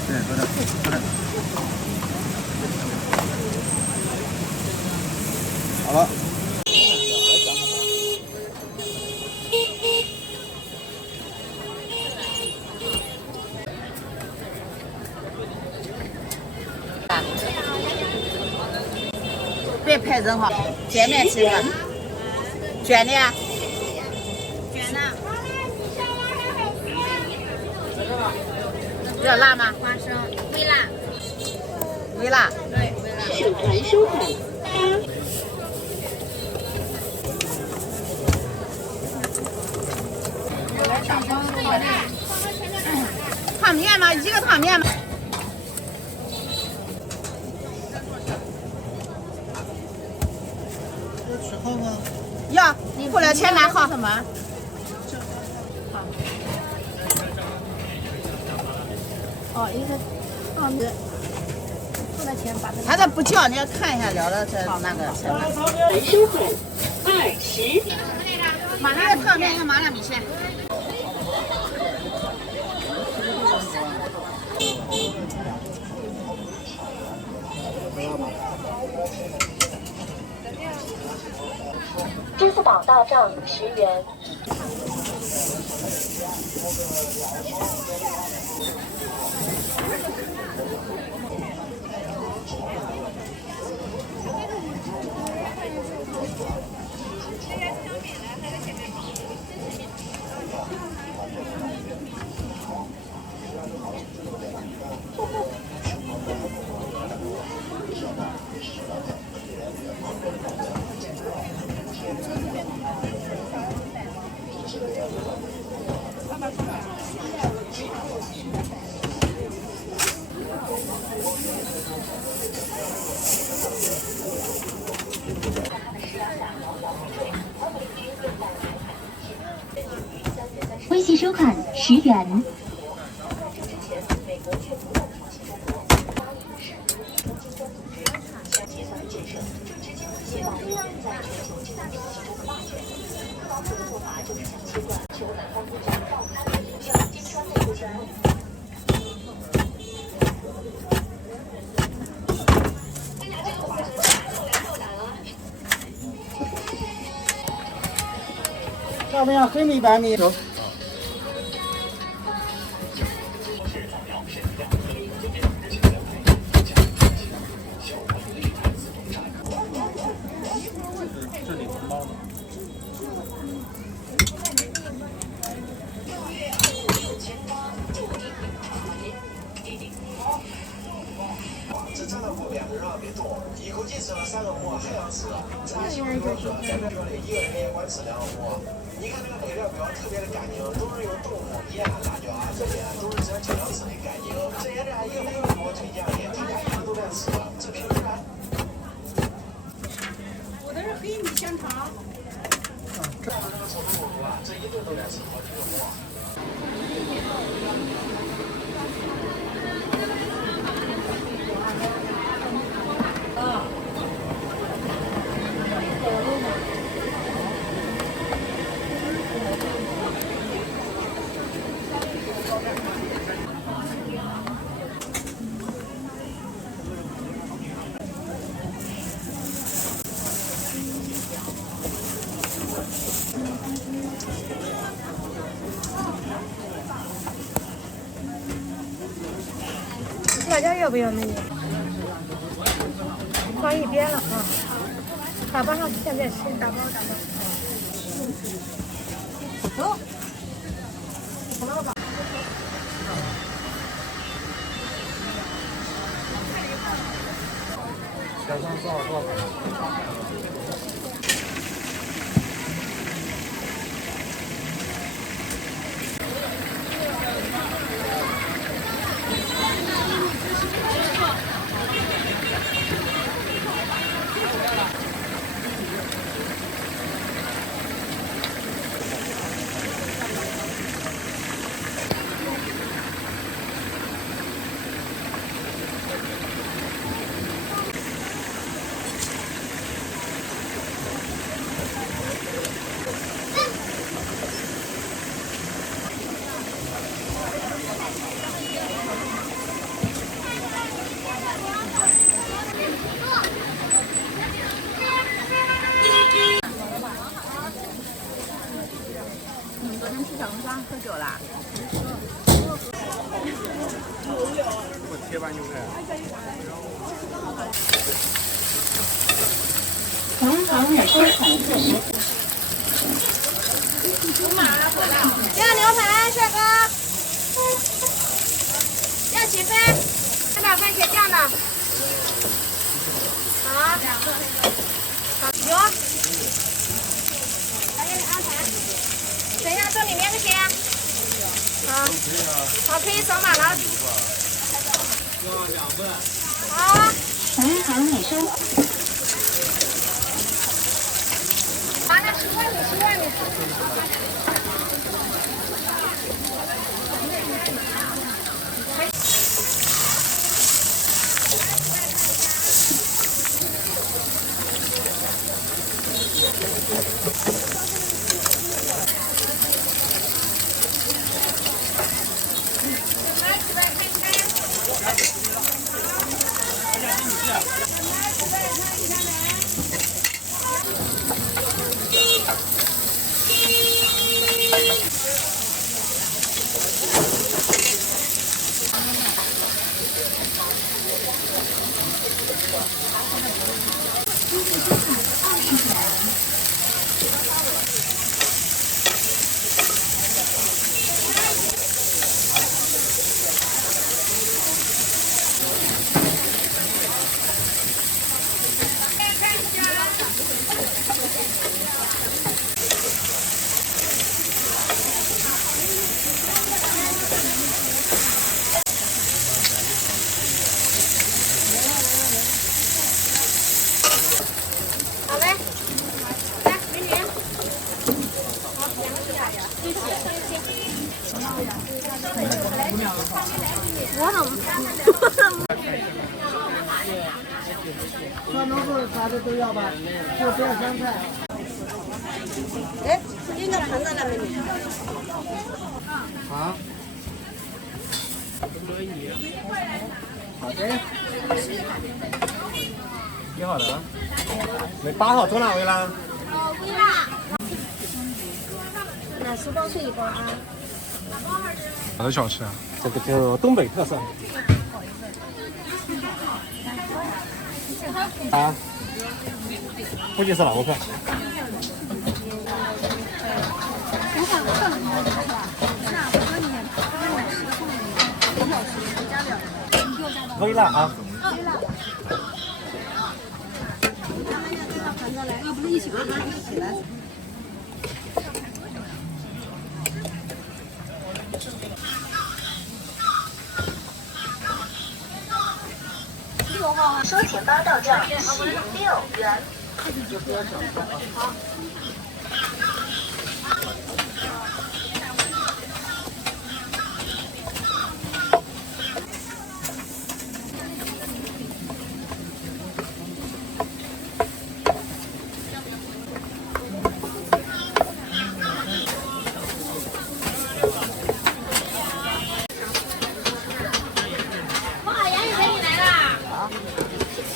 对，喝的。好了。别拍人哈，见面吃饭。卷的呀？卷的。要辣吗？花生，微辣。微辣。对，微辣。手传收款烫面吗？一个烫面吗？要取号吗？要，付了钱拿号什么？哦，一个胖子，付了钱把他这不叫，你要看一下了了这那个成本。传收款20。马上要烫面，一个麻辣米线。支付宝到账10元。收看10元。要不要黑米白米？走。这真的不2个人啊，别多，一口气吃了3个馍，还要吃，这还行不标准，在这里1个人也管吃2个馍。你看这个配料表特别的干净，都是用豆腐、盐、辣椒啊这些，都是经常吃的干净。这些人还有给我推荐的，他家一直都在吃，这平时还。我的是黑米香肠。这个臭豆腐啊，这一顿都在吃好几个馍。辣椒要不要美女？放一边了啊，打包上现在吃，打包。走。小张多少？你们昨天去小龙庄喝酒啦？铁板牛排。同行美收款特时。要牛排，帅哥。要几份？3把番茄酱的。好。有。来给你安排。等一下，这里面这些。好。好，可以扫码了。要2份。好。同行美收。拿那10块你10块你。都要吧，就不要香菜。哎，应该盘在那边。啊？可以。好的。几号的？没8号从哪回来？回来。那18岁一包啊。哪个小吃啊？这个就东北特色。啊？估计是老客。微辣啊。要不是一起拿，一起来。6号收钱包到账16元。好。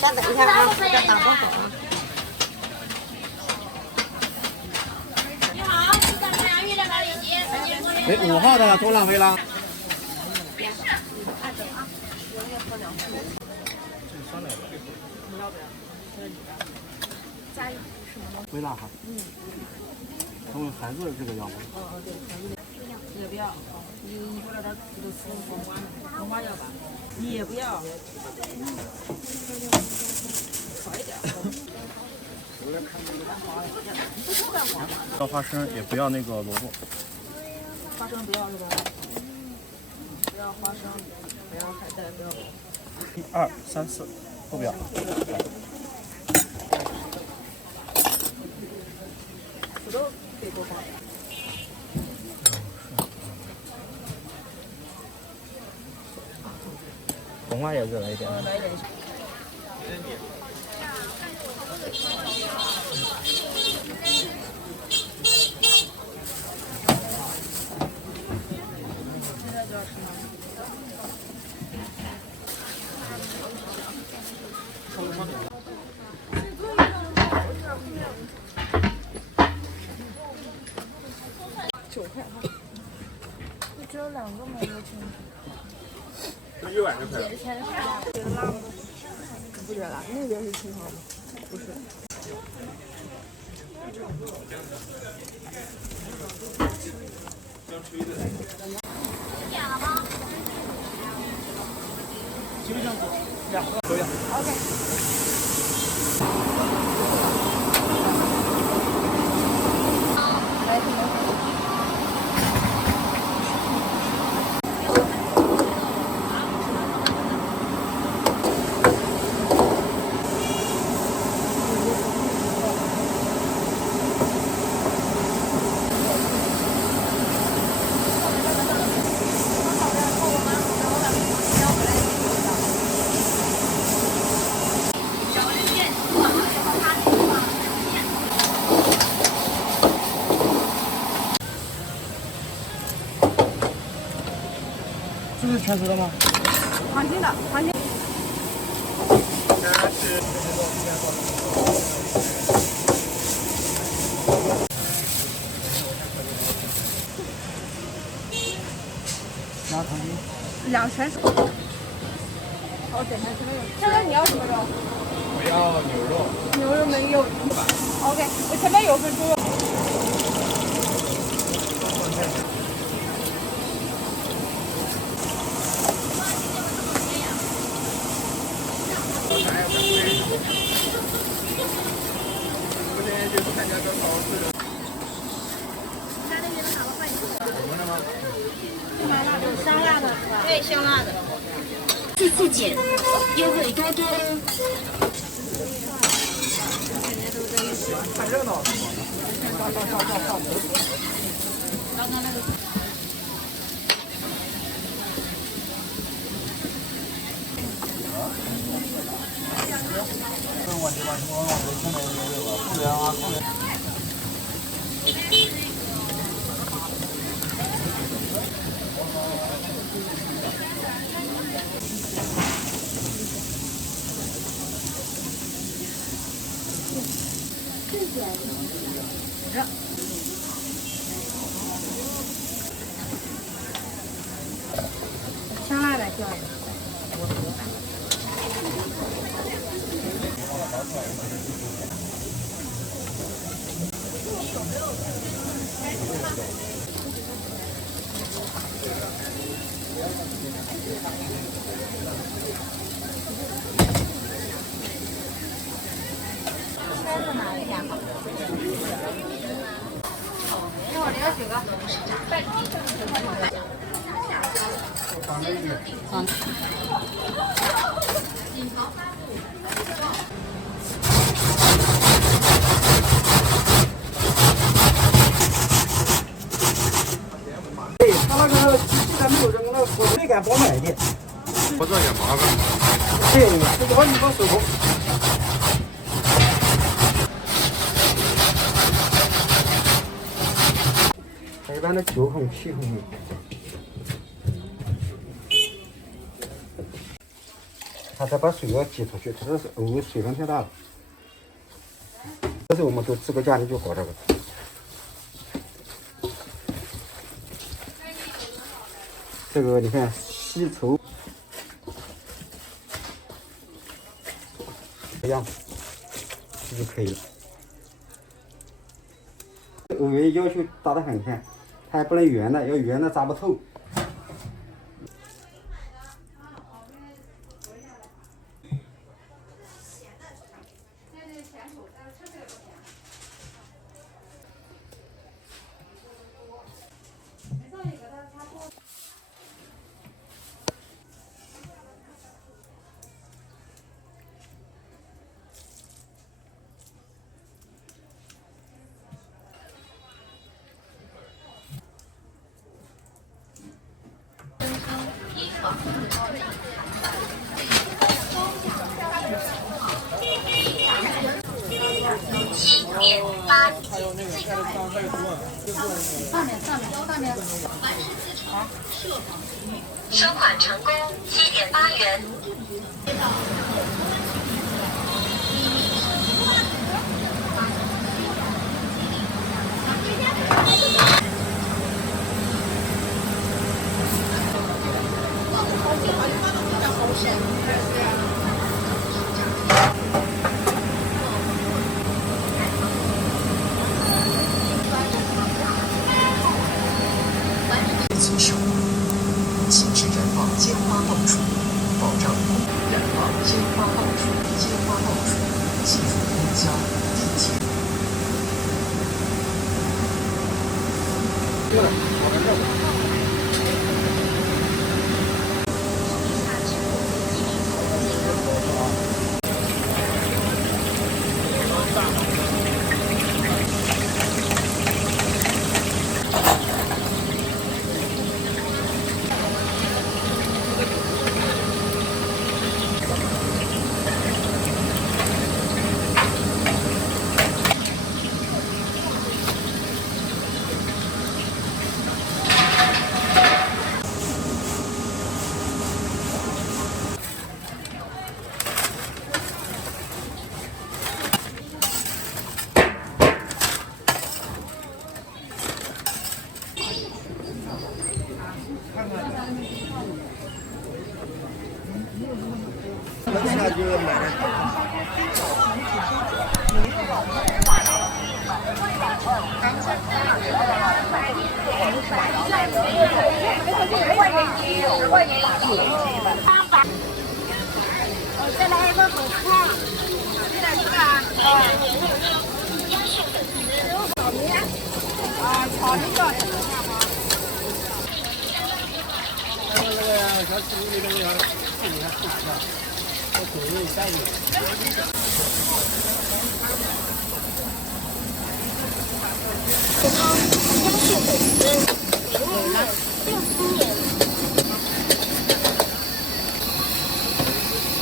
稍等一下啊，再打包走啊。你好，是咱们洋芋的老李姐，哎，5号的多浪费了。微辣哈。他问孩子这个要吗？对，这个不要。你不知道他都吃黄瓜要吧？你也不要。少一点。要花生，也不要那个萝卜。花生不要是吧？不要花生，不要海带，不要。1、2、3、4，都不要。土豆可以多放点。黄瓜也再来一点。来一点。9块哈，你只有2个没有钱。就1碗就可以了。觉得辣吗？不觉得辣，那边是清汤吗？不是。点了吗？就这样子，2个都要。OK。这是全熟的吗？黄金的，黄金。拿糖精。 2全熟。好，点上这个。先生，你要什么肉？我要牛肉。牛肉没有。OK， 我前面有份猪肉。香辣的是吧？对，香辣的。次次减，优惠多多哦。看热闹。刚刚那个。问问题吧。香辣的椒。一会儿你要几个？对，他那个机器没有扔那火腿感包买的。合作也麻烦。对，这个你放手头。一般的9孔、7孔。他才把水要挤出去，他这是水分太大了。这是我们都自个家里就搞这个。这个你看吸稠这样这就可以了。欧维要求大得很，你看它还不能圆的，要圆的扎不透。收款成功，7.8元。遵守，禁止燃放烟花爆竹，保障燃放烟花爆竹，记住公交、地铁。下就买了。再来一个手串，这点是吧？炒米啊，炒米叫什么吗？那个小吃里面要看你看是哪个，我左右带你。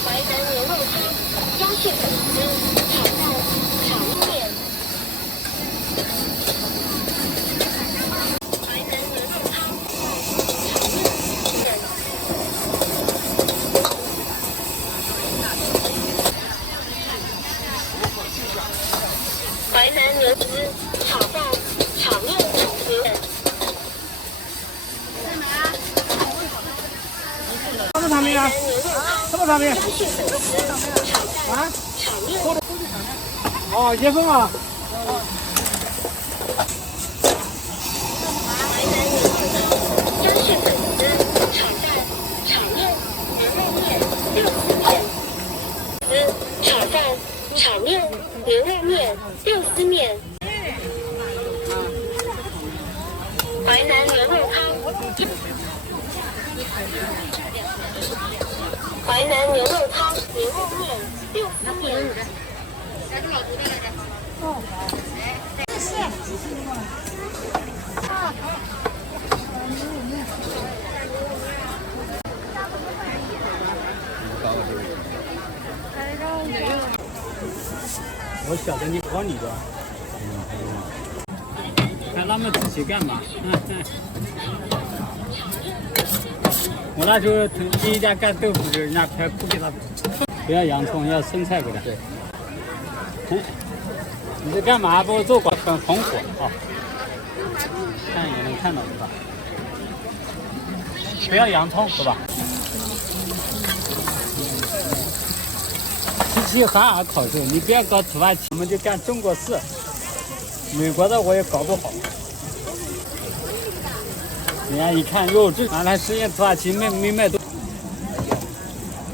白人牛肉汤、鸭血粉丝、炒格子炒饭、炒面、牛粉。什么产品啊？什么产品？啊？哦，叶粉啊。江式粉丝、炒饭、炒面、牛肉面、六丝面。炒饭、炒面、牛肉面、六丝面。淮南牛肉汤。淮南牛肉汤、牛肉面、六丝面。哦，谢谢。啊。我晓得你管理的。看他们仔细干嘛？我那时候第一家干豆腐的，人家拍不给他，不要洋葱，要生菜给他。对。你在干嘛？给我做广很红火啊！看也能看到是吧？不要洋葱是吧？齐齐哈尔烤肉，你不要搞土耳其，我们就干中国式。美国的我也搞不好。人家一看，哟，这拿来实验土耳其没卖多。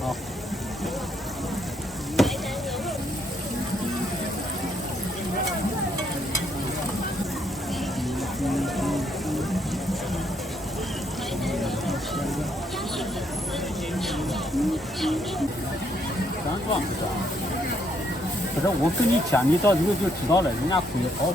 好。咱装不装？不是，我跟你讲，你到时候就知道了，人家会好。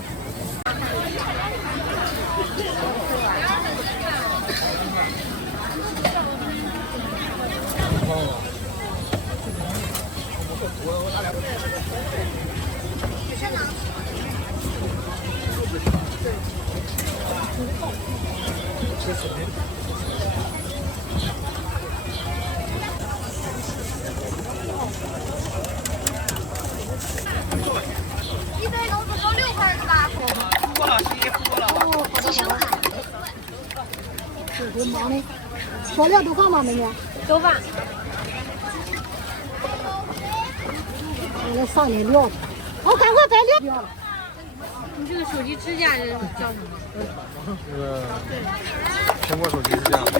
一杯能煮到6块是吧？付过了，洗衣服过了。哦，好的好的。这忙的，调料都放吗？美女？都放。我来上点料。哦，赶快摆料。你这个手机支架叫什么？这个苹果手机是这样的。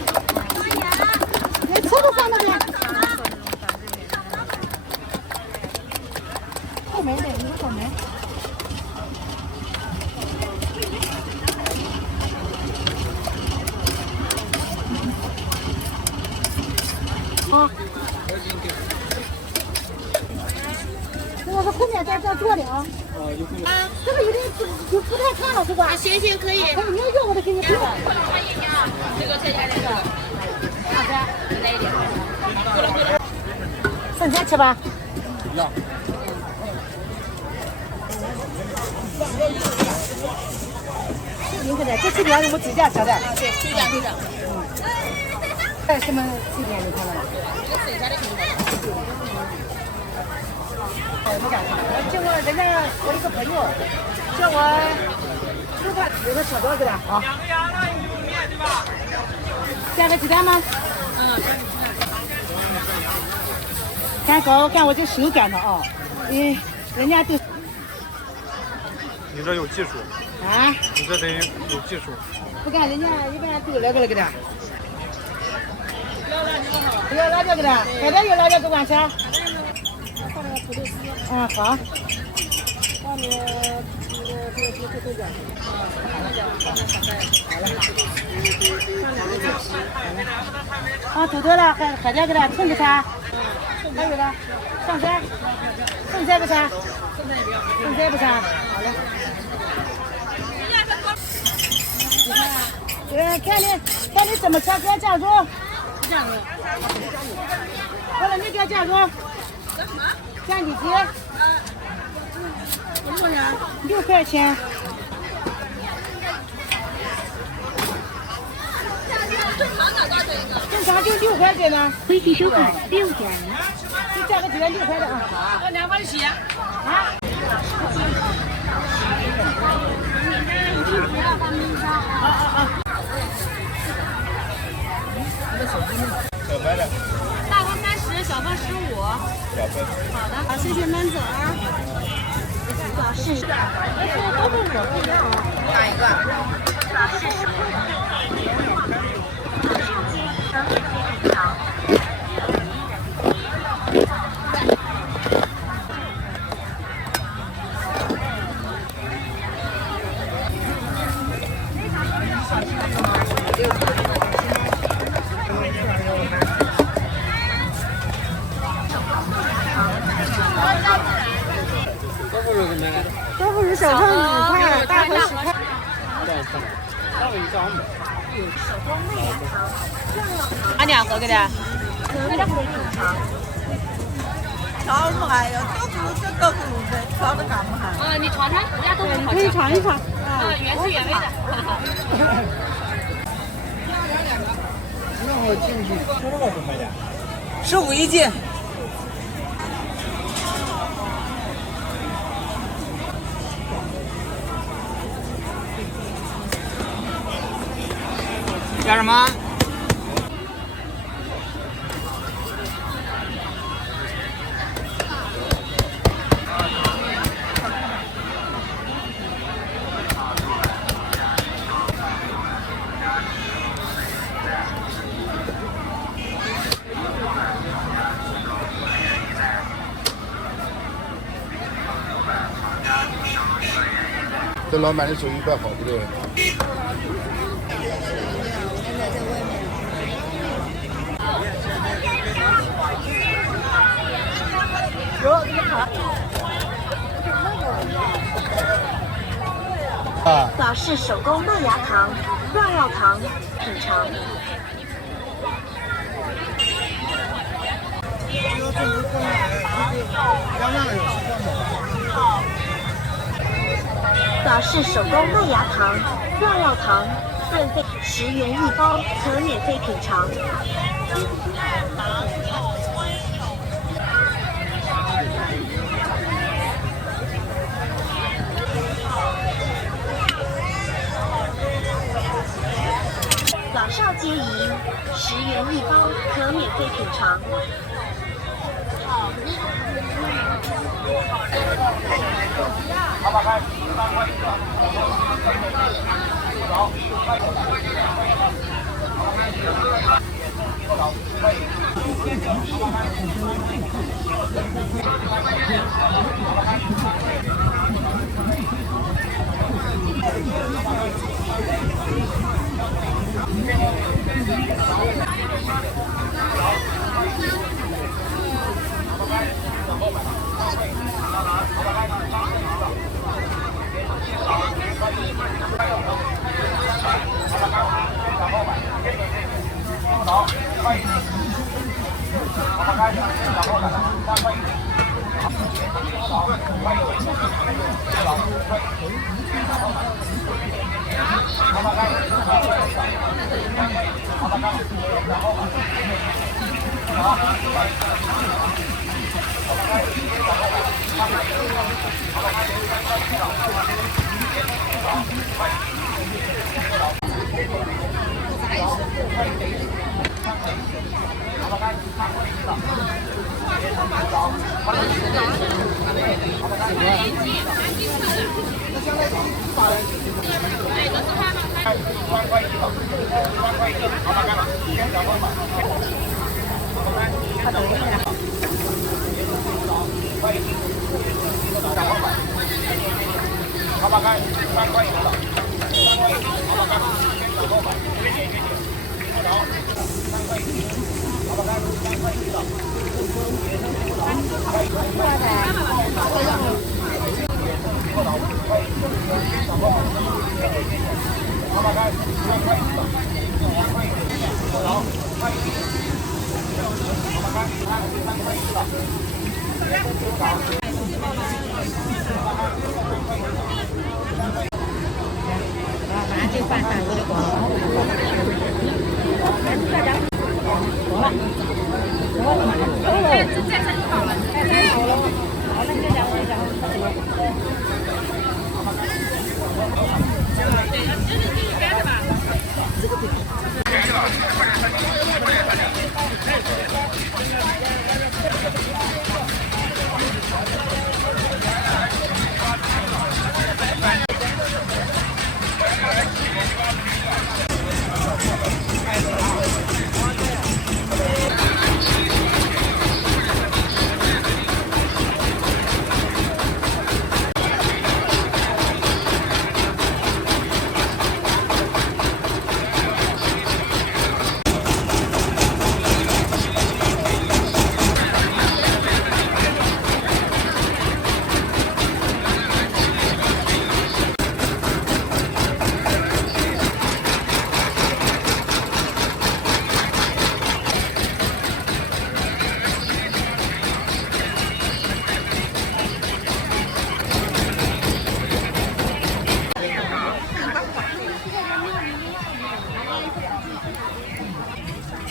连车都放那边。后门的，你后门。啊。这个是后面在做的啊。这个有点就不太看了是吧？行，可以。可以，你要要我就给你做。这个再加这个。好的，再来一点。剩下吃吧。要。您这个这几点我指甲调的。对，指甲。还有什么几点你看到了？剩下的可以。叫我人家我一个朋友叫我吃饭有个小包子的啊。加个鸡蛋吗？干搞干我这手干的啊，人家都。你这有技术啊？你这得有技术。不干，人家一般都有那个给他。要辣椒给他，海带有辣椒多管吃。放那个土豆丝。嗯，好。外面这个。好了。土豆了，海带给他，葱给他。还有呢，上菜，剩菜不吃？剩菜不吃。好嘞。看你怎么吃，给他加入。好了，你给他加入。酱里脊。6块钱。正常就6块钱呢。微信收款6元。就加个鸡蛋6块的啊。2块钱。啊？继续慢走啊。早市都是我不一样啊。哪一个？早市10豆腐乳小份5块，大盒10块。俺俩喝给的。挑不还有豆腐乳的，挑的干不还？你尝尝，人家都很好吃。可以尝一尝。原汁原味的。让我进去。15一斤。要什么？这老板的手艺怪好不对。早市手工麦芽糖、绕药糖，品尝。早市手工麦芽糖、绕药糖，润肺10元1包，可免费品尝。早少皆宜，10元1包，可免费品尝。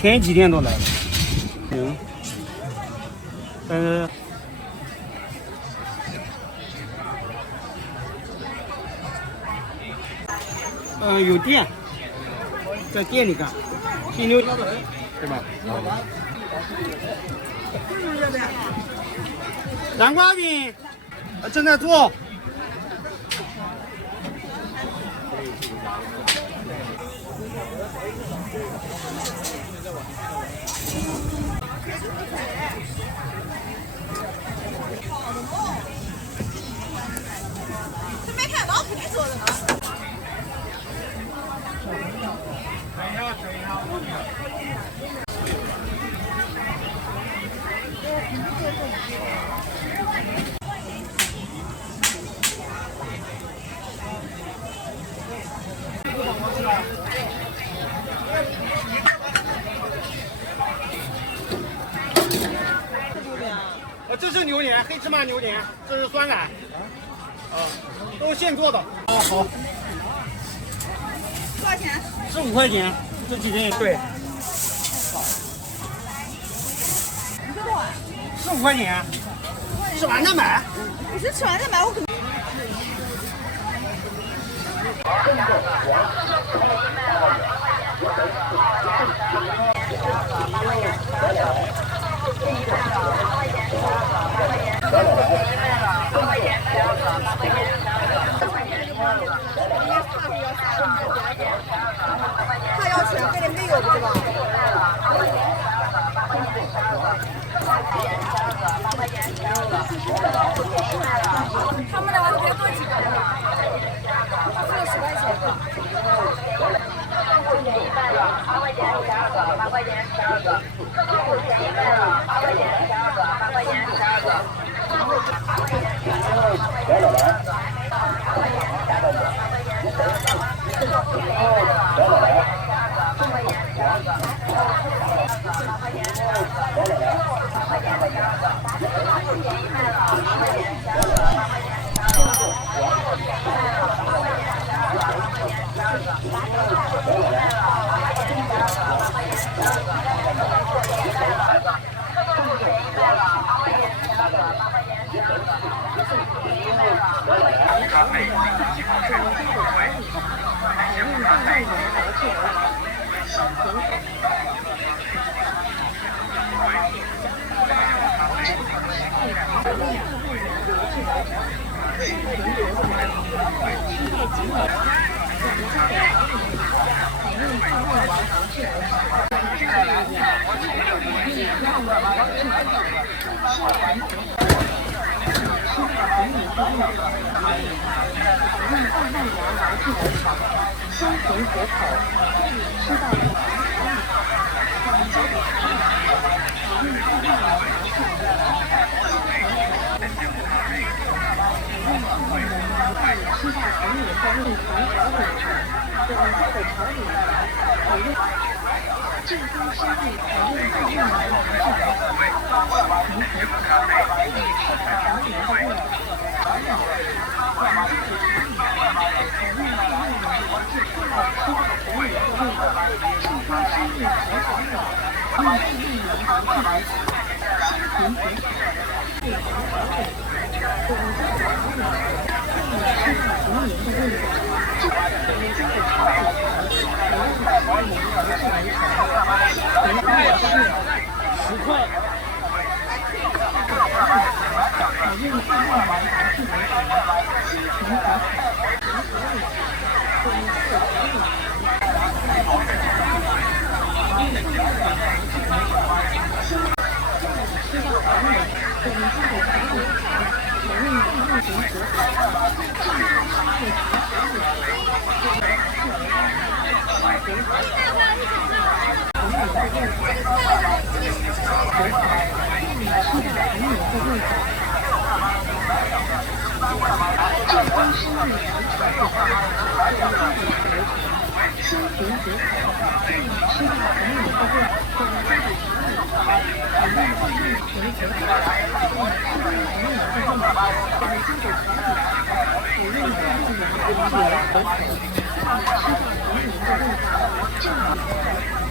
前几天都来了。有店，在店里干，金牛对吧？南瓜饼正在做。这没看到肯定做的呢。这是榴莲，黑芝麻榴莲，这是酸奶，都是现做的。好。多少钱？15块钱，这几天也对。你说多少？15块钱，吃完再买。不是吃完再买，我可能。他要钱给你没有不知道。他们那个别多几个了，他付了10块钱。8块钱12个，8块钱12个，客户便宜卖了，8块钱12个，8块钱12个。10块。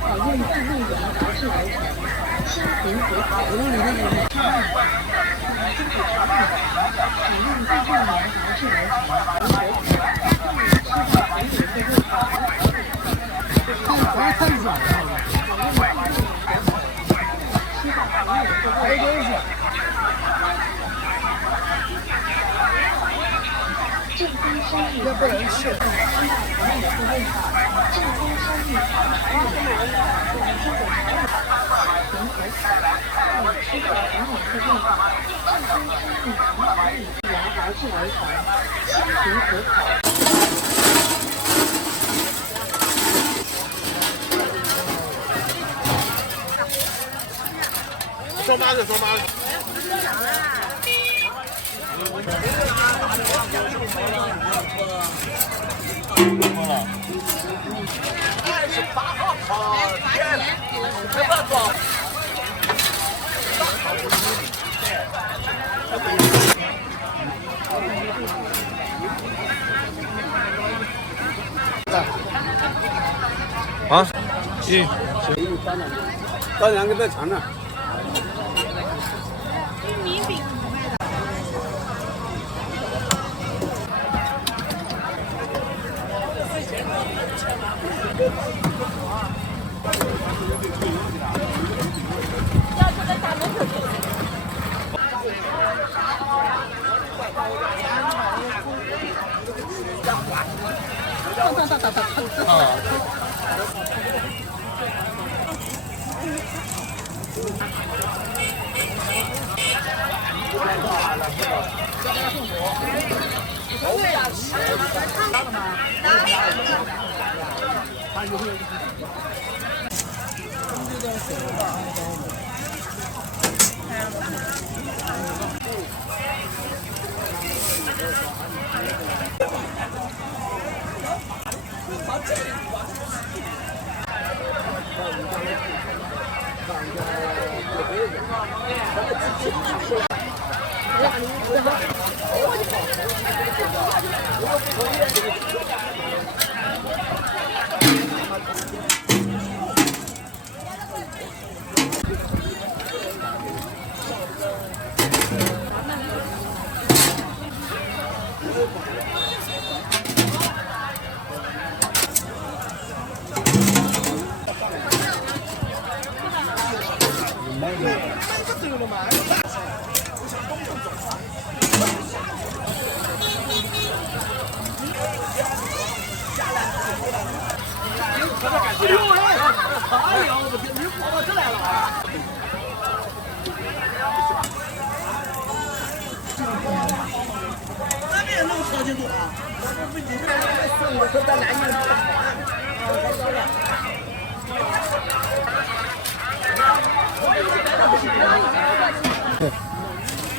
采用自动源调制而成，清甜可口。采用自动源调制而成，正宗山芋这不能吃。正宗山芋甜和草，吃的很好吃味道。正宗山芋甜和草调制而成，清甜可口。双八个，双八个。28号，好，天，没办法。啊，行，到2个再尝尝。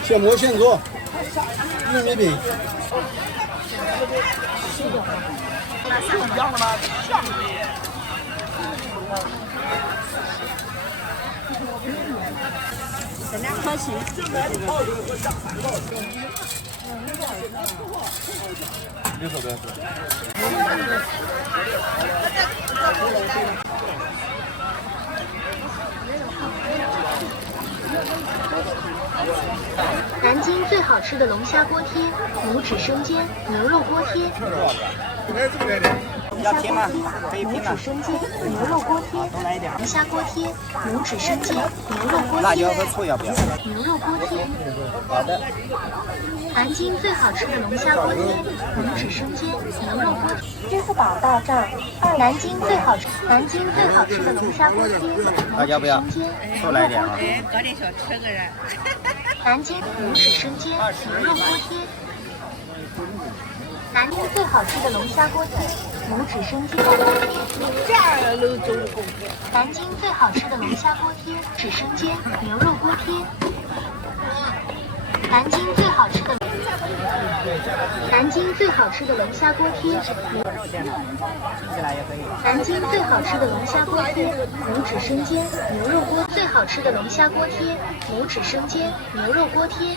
现磨现做，玉米饼。是一样的吗？像的耶。2块钱。6手的。南京最好吃的龙虾锅贴、拇指生煎、牛肉锅贴。要拼吗？可以拼吗？拇指生煎、牛肉锅贴。多来一点。龙虾锅贴、拇指生煎、牛肉锅贴。辣椒和醋要不要？牛肉锅贴。好的。南京最好吃的龙虾锅贴、拇指生煎、牛肉锅贴。支付宝到账。南京最好吃的龙虾锅贴、辣椒不要？醋来一点啊。搞点小吃个人。南京拇指生煎、牛肉锅贴。南京最好吃的龙虾锅贴、拇指生煎锅贴。南京最好吃的龙虾锅贴、指生煎、牛肉锅贴。南京最好吃的龙虾锅贴。南京最好吃的龙虾锅贴、拇指生煎、牛肉锅。最好吃的龙虾锅贴、拇指生煎、牛肉锅贴。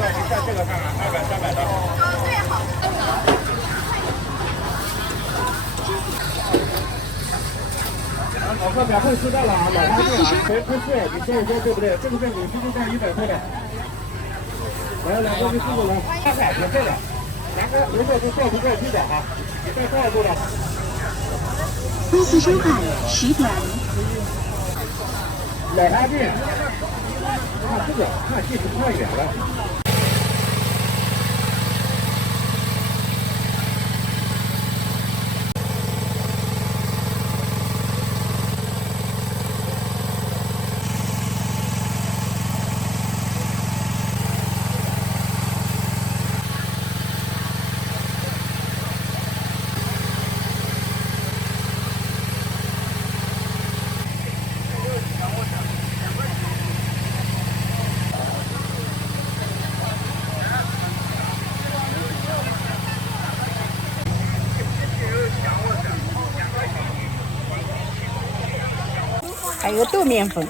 这个看看，200、300的。最好老客免费吃饭了啊，老花镜啊，谁不是？你说一说对不对？这个是50度干100块的。来，两个给师傅来，大海免费的，拿个没事就照图照去的啊，你带多少度的？恭喜收看10点。老花镜，看这个，看近视太远了。还有豆面粉。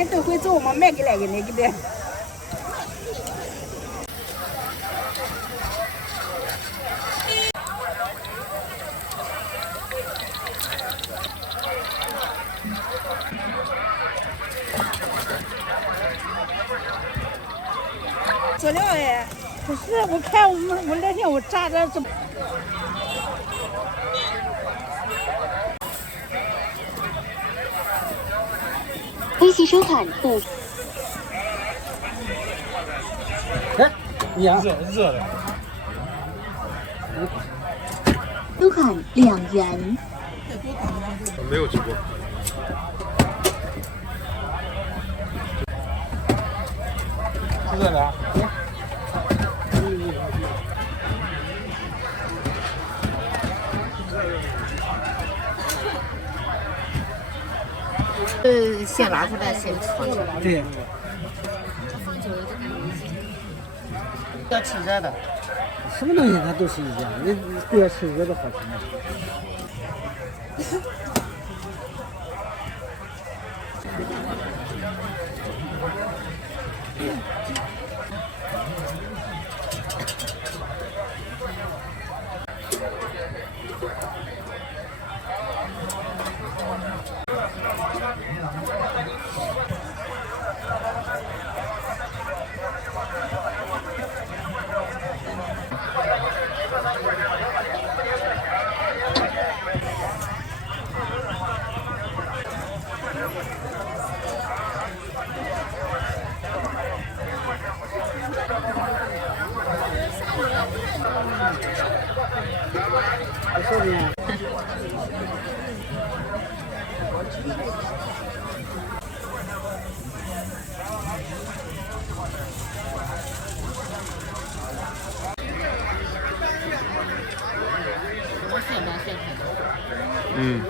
人都会做，我们卖给哪个那个的。佐料哎，可是我看我那天我炸的这。微信收看不。哎，你啊，热的。收看2元。没有吃过。是热的。现拿出来现炒。对。要吃热的。什么东西它都是一样，那都要吃热的好吃嘛。嗯。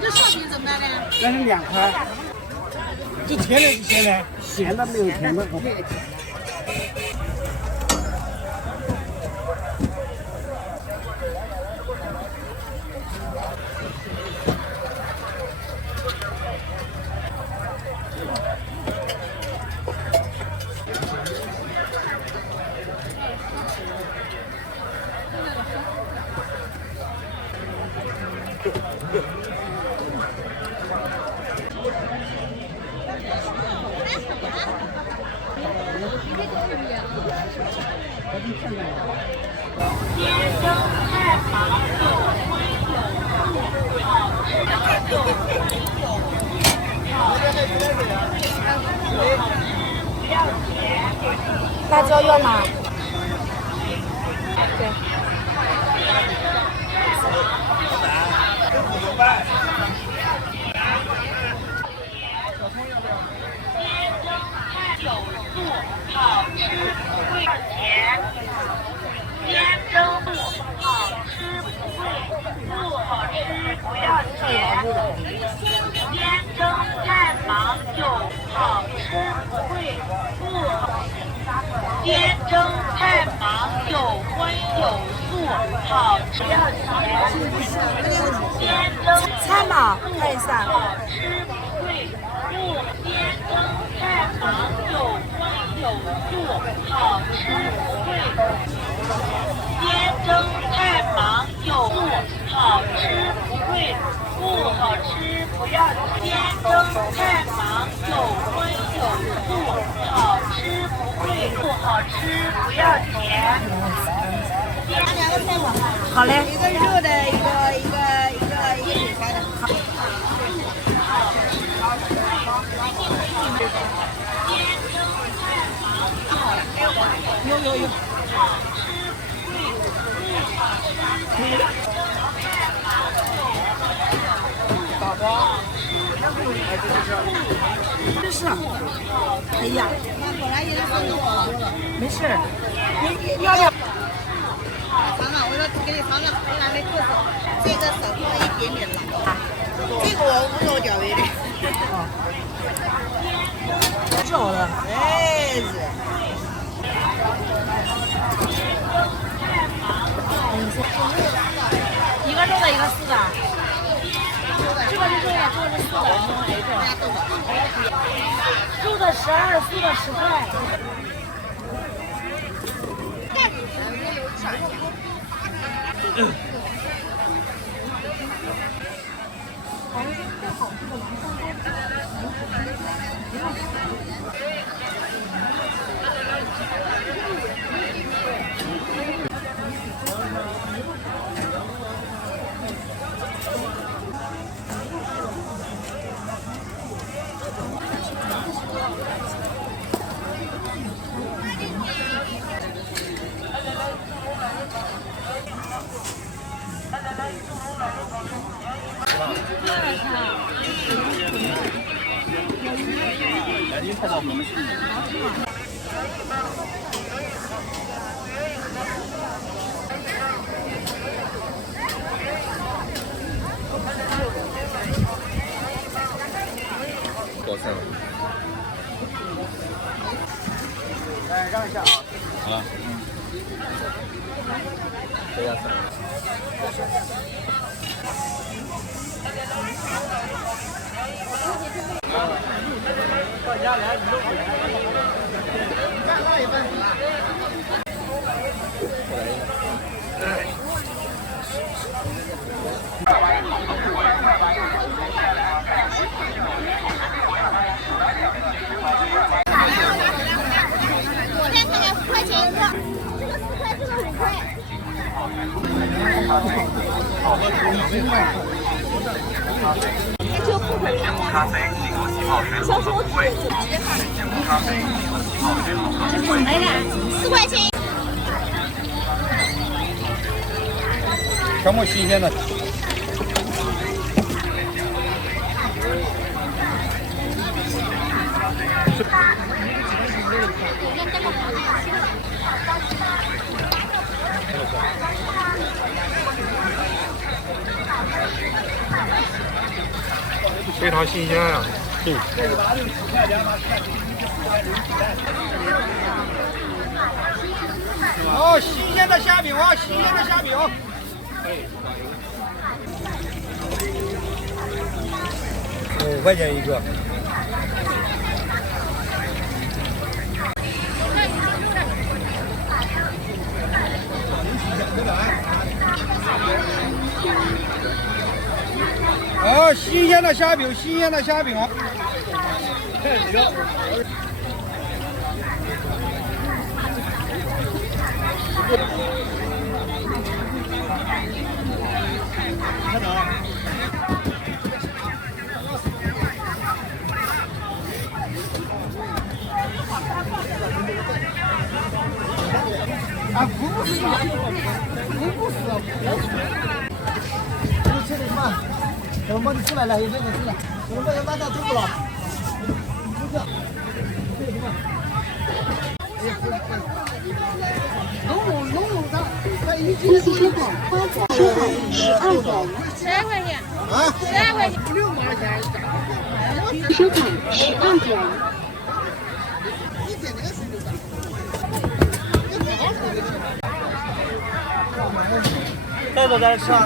这烧饼怎么办呢？那是2块。这甜的是咸的？咸的没有甜的。辣椒要吗？对。好吃不贵钱，烟蒸不好吃不贵，不好吃不要钱。烟蒸太忙就好吃不贵，不好。烟蒸太忙有荤有素，好吃不要钱。烟蒸菜嘛，看一下。好吃不贵，不烟蒸太忙有荤有素，好吃不贵。烟蒸太忙有素，好吃不贵，不好吃不要钱。烟蒸太忙有荤有素，好吃不贵，不好吃不要钱。好嘞。一个肉的，一个米饭的。有。打包。这是。哎呀，那本来也是分给我。没事。你要不要？尝尝，我说给你尝尝湖南的特色，这个少放一点点辣，这个我无肉脚味的。肉的。哎是。一个肉的，一个素的。这个是肉的，这个是素的，你买一个。肉的12，素的10块。多菜了。来让一下啊。好了。这样子。到家来，你都回来。干那一份子啊。我再看看5块钱一个，这个4块，这个5块。就不可能。咖啡进口气泡水果很贵，进口咖啡进口气泡水果很贵。来看4块钱。全部新鲜的。非常新鲜呀！哦，新鲜的虾饼啊，新鲜的虾饼。5块钱一个。哦，新鲜的虾饼，新鲜的虾饼。出来了，有没有出来？我们要拉到中国了。呼吸车站花甲车站12元12块钱。啊12块钱。车站12元。带着咱吃啊。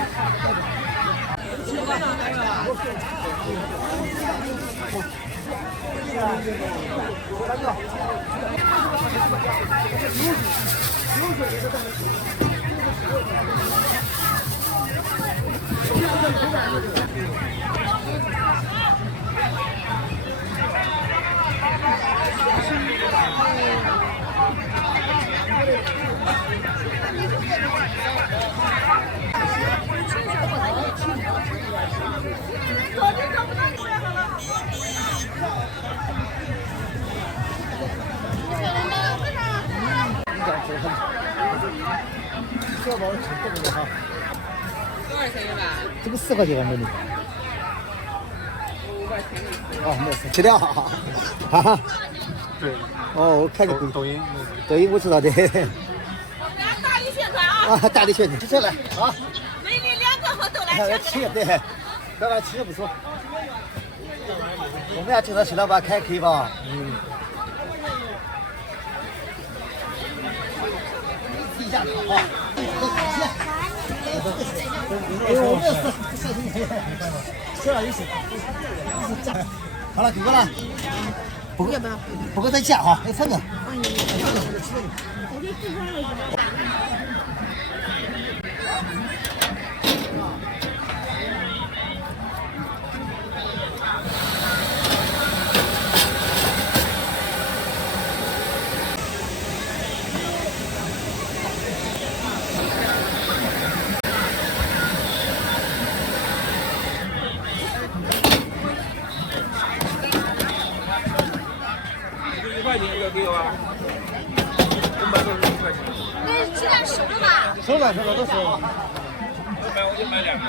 这包挺贵的哈。多少钱一碗？这个4块钱美女。5块钱。哦，没事，吃掉哈哈。对。哦，我看个抖音。抖音我知道的。我们俩大力宣传啊！啊，大力宣传，吃起来啊！美女2个和都来吃对，老板吃的不错。我们要经常徐老板开 K 吧？嗯。地价好啊！吃了一起。好了，给过了。不过再加哈，还分个。1块钱要给我啊？161块钱。那鸡蛋熟了吧？熟了都熟了。买我就买2个。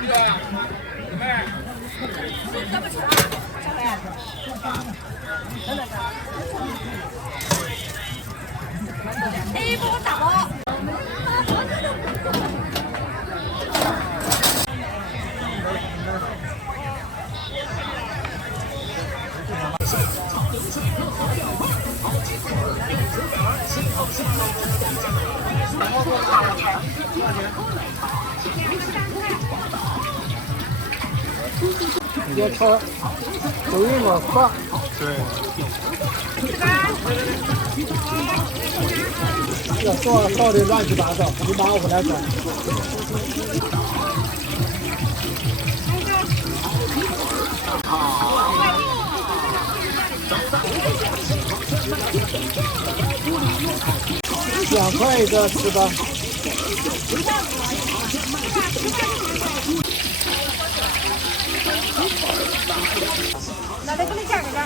这个卖。怎么吃啊？小黑。哎，帮我打包。要炒抖音嘛发。对。要烧的乱七八糟，你马上回来转。2块一个吃吧。那得给你加个价啊。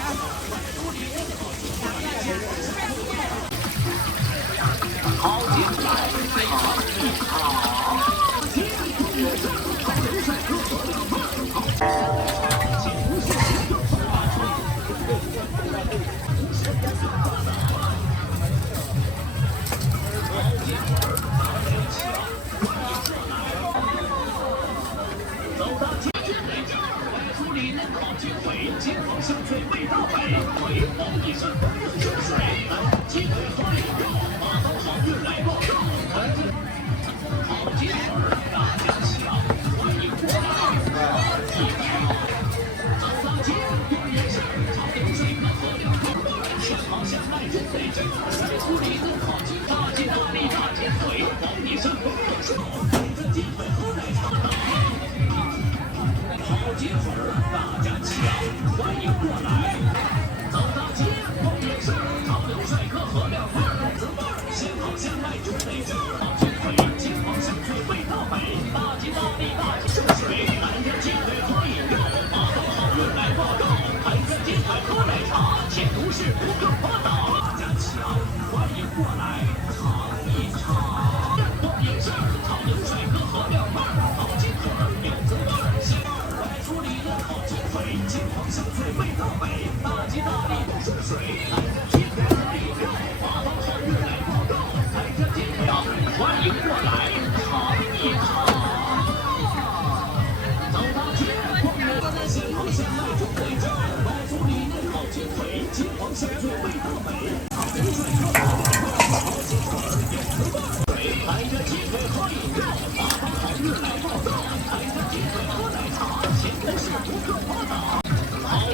出力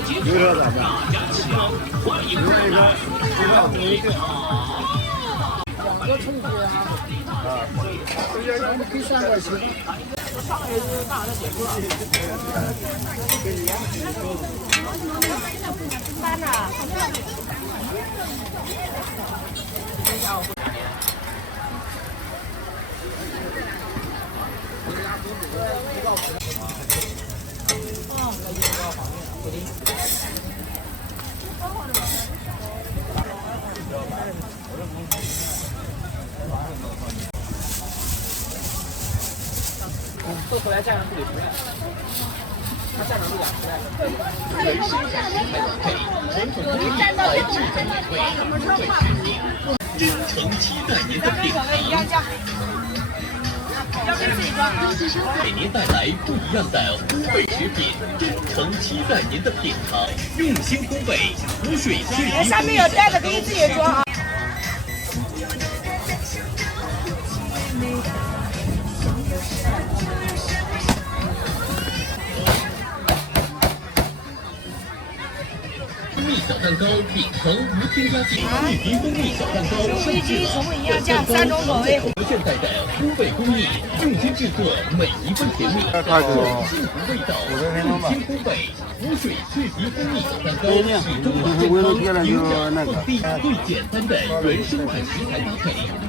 牛车咋样？牛那个2个春节啊，这要可以3块钱。上海是大的点过。搬了。做出来站上不给出来，他站上不敢出来。原生产食材搭配，传统工艺来制造美味，风味食品，真诚期待您的品尝。公司商给您带来不一样的烘焙食品，真诚期待您的品尝，用心烘焙，湖水制衣。上面有带的可以自己装啊。小蛋糕秉承无添加剂，绿皮蜂蜜小蛋糕上市了。3种口味。现代的烘焙工艺，用心制作每一份甜蜜，感受幸福味道。用心烘焙，湖水绿皮蜂蜜小蛋糕，始终把健康迎着本地最简单的原生态食材搭配，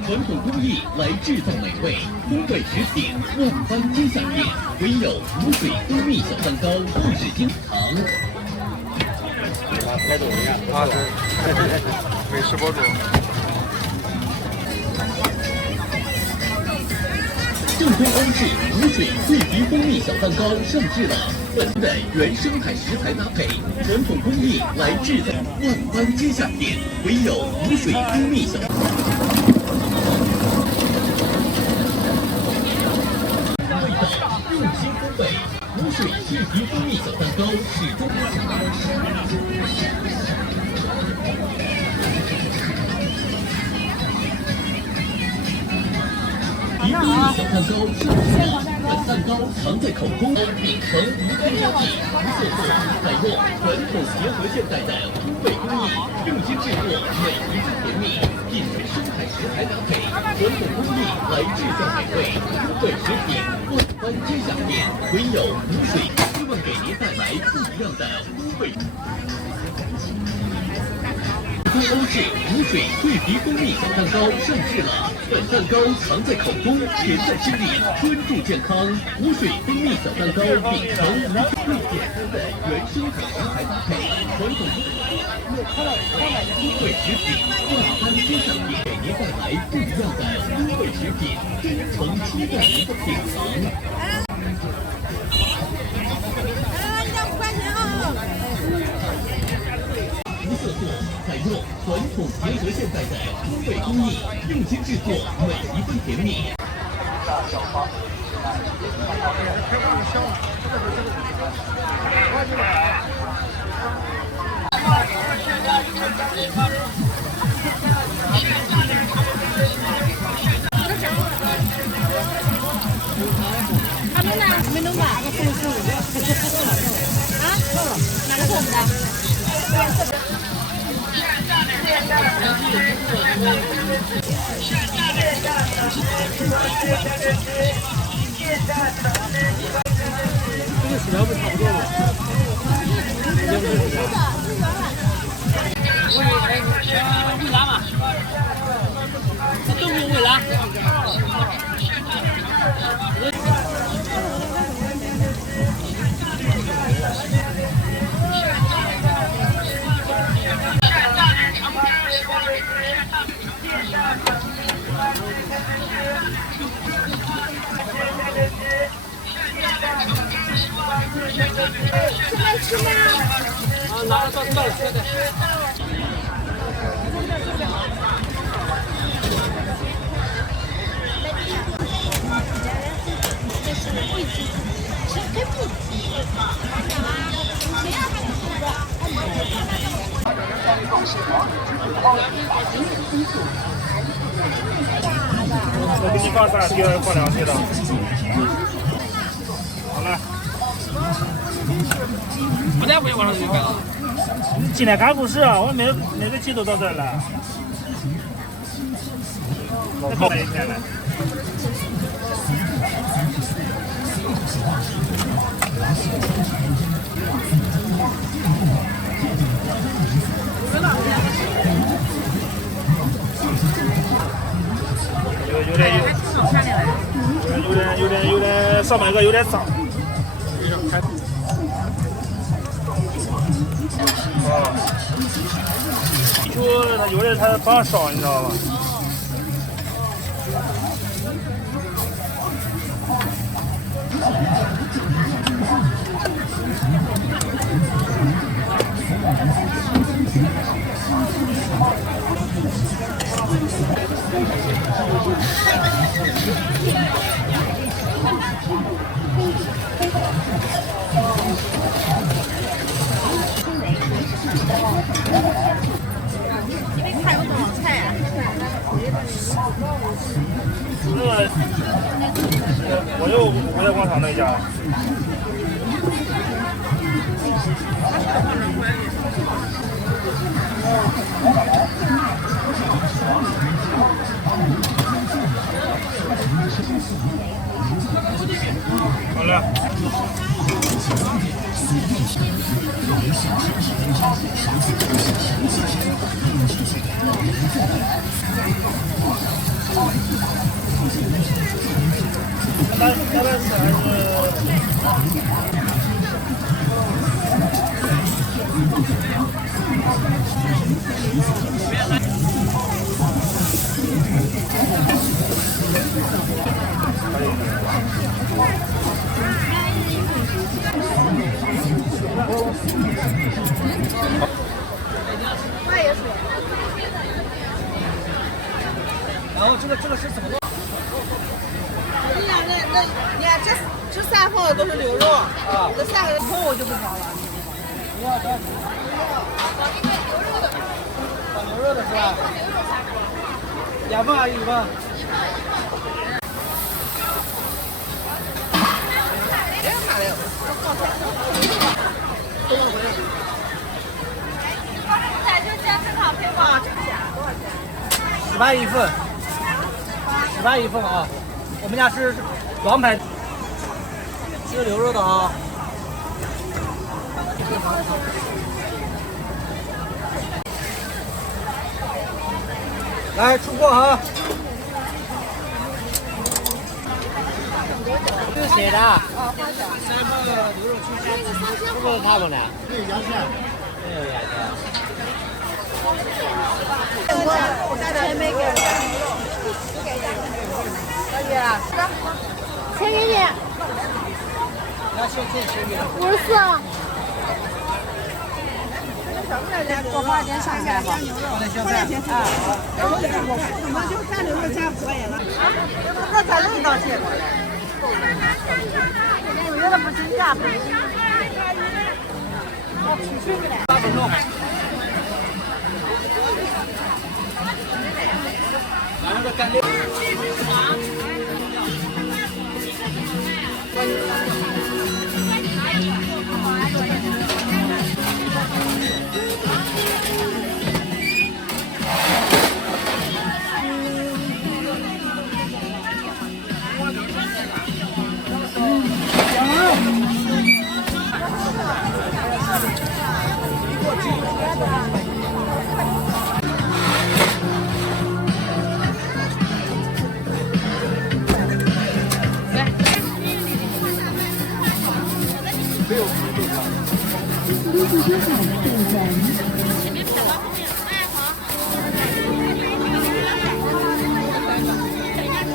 传统工艺来制造美味，烘焙食品万般皆下品，唯有湖水蜂蜜小蛋糕故事经常。拍抖音啊，是美食博主。正宗欧式湖水脆皮蜂蜜小蛋糕上市了，本地的原生态食材搭配，传统工艺来制造，万般皆下品，唯有湖水蜂蜜小。味道用心烘焙，湖水脆皮蜂蜜小蛋糕始终。一个小蛋糕上市了，本蛋糕藏在口中，秉承无添加剂、无色素，采用传统结合现代的烘焙工艺，用心制作每一份甜蜜，引入生态食材搭配，传统工艺来制造美味，烘焙食品万般皆下品，唯有湖水，希望给您带来不一样的烘焙。欧式湖水脆皮蜂蜜小蛋糕上市了，本蛋糕藏在口中，甜在心里，专注健康。湖水蜂蜜小蛋糕秉承最简单的原生态食材搭配，传统烘焙食品万般皆下品，给您带来不一样的烘焙食品，真诚期待您的品尝。无色素，采用传统结合现代的烘焙工艺，用心制作每一份甜蜜。他们呢？没弄吧？啊？哪个桶的？这个薯条不差不多了。会拉吗？这豆腐会拉。拿着到了，对对。我给你放3，第二放2岁的。好了。不带不用往上去干了。进来干不是啊，我每个季都到这儿来。再跑一天来。有点上百个有点脏。就有的他不让烧，你知道吧？看有多少菜啊？我就五月广场那家。好了。然后这个是怎么弄？你看这3份都是牛肉啊，这3个人头我就不知道了。放牛肉的是吧？2份还是1份？别看了，18一份，18一份啊！我们家是王牌，吃牛肉的啊。来出货啊！这是谁的？3份牛肉出货是他们的。对，阳线。没有阳线。我再没给我。小姐，钱给你。拿现金钱给你。 54。多花点上菜吧，放点香菜啊。我们就3牛肉加火也了。那咱这一道切过来。我觉得不行价不行。8分钟。拿那个干料。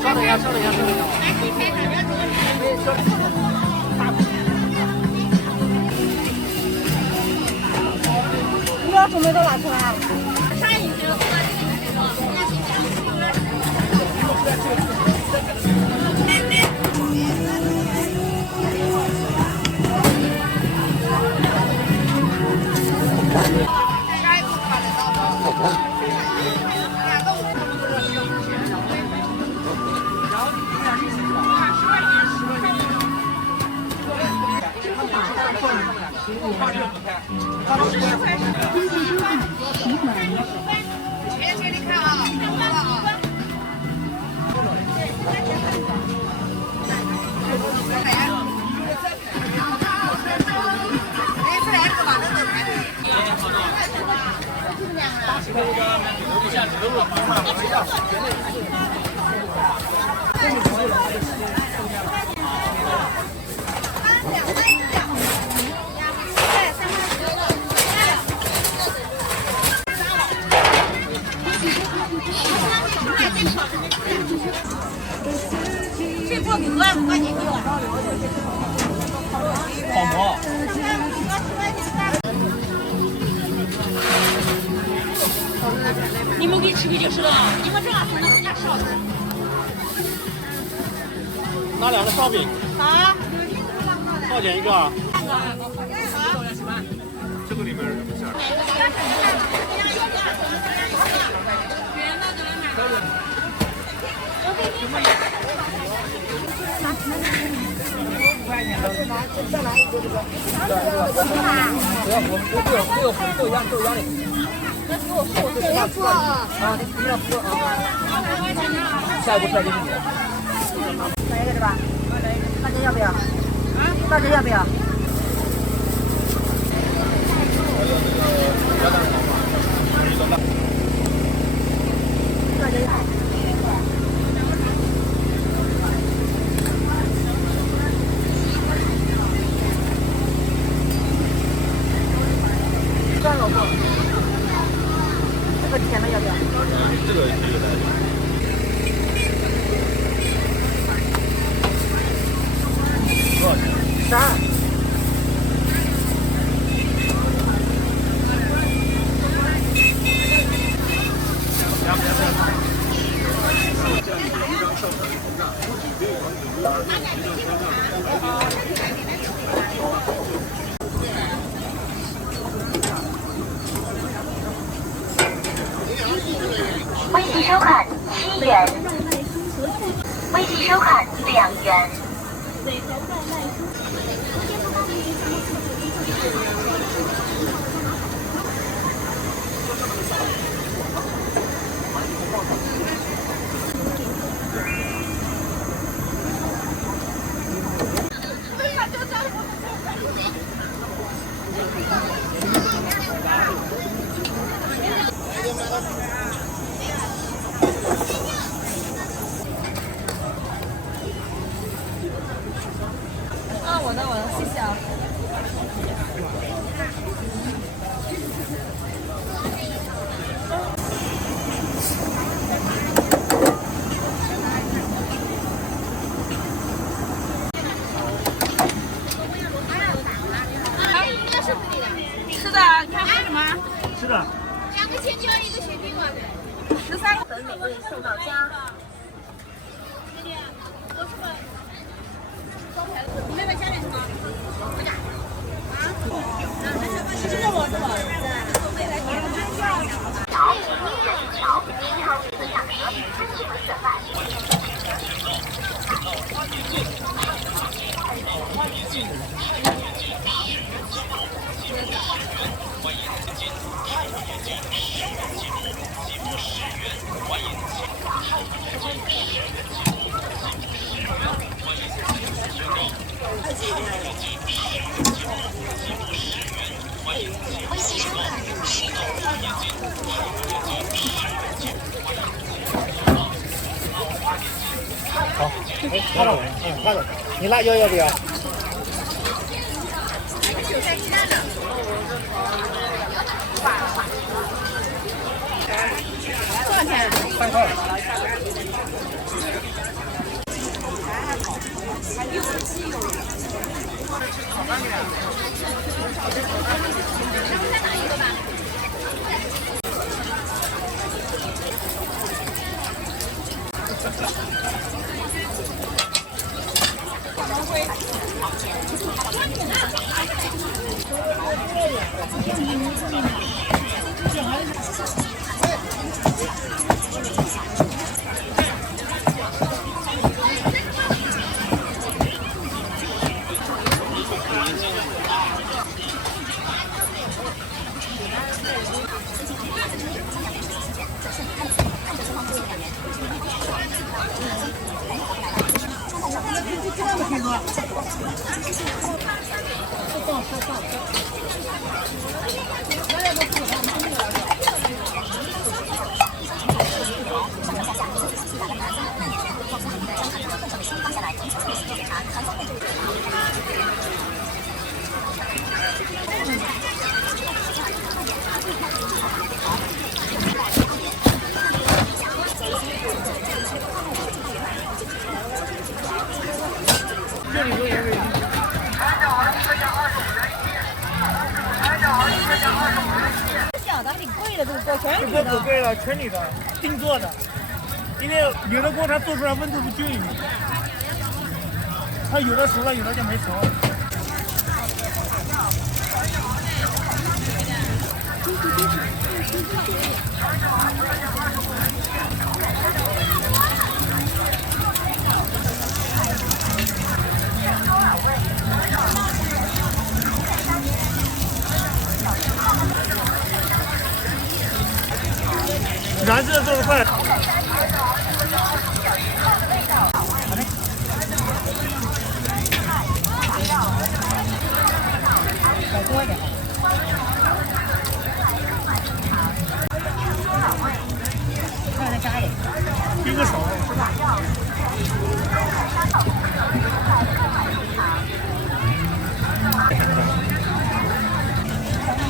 稍等一下，稍等一下，稍等一下。把红梅都拿出来。啥意思？这锅给多少块钱一碗？泡馍。你们给吃的就是了，你们这样送到人家烧的。拿两个烧饼。好。多少钱一个啊？这个里面是什么馅？豆浆的。谁要做啊？啊，你要付啊。下一步再给你。来一个是吧？大家要不要？啊？大家要不要？大家要。酸萝卜，这个甜的要不要？这个来。多少钱12。微信收款7元，微信收款2元。我的，谢谢啊。吃的，你看吃什么？吃的。2个千椒，1个雪碧嘛。13个粉美味送到家。你妹妹加点什么？不加。吃的我是吧？桥、人桥、10号四响蛇分别选卖。微信收款10元。好，哎，看着我，看着，你辣椒要不要？韭菜鸡蛋的。多少钱3块。小的挺贵的，这个全是这不贵了，全铝的，定做的。因为有的锅它做出来温度不均匀，它有的熟了，有的就没熟。燃色做的快。再多一点。还有再加一点。一个手。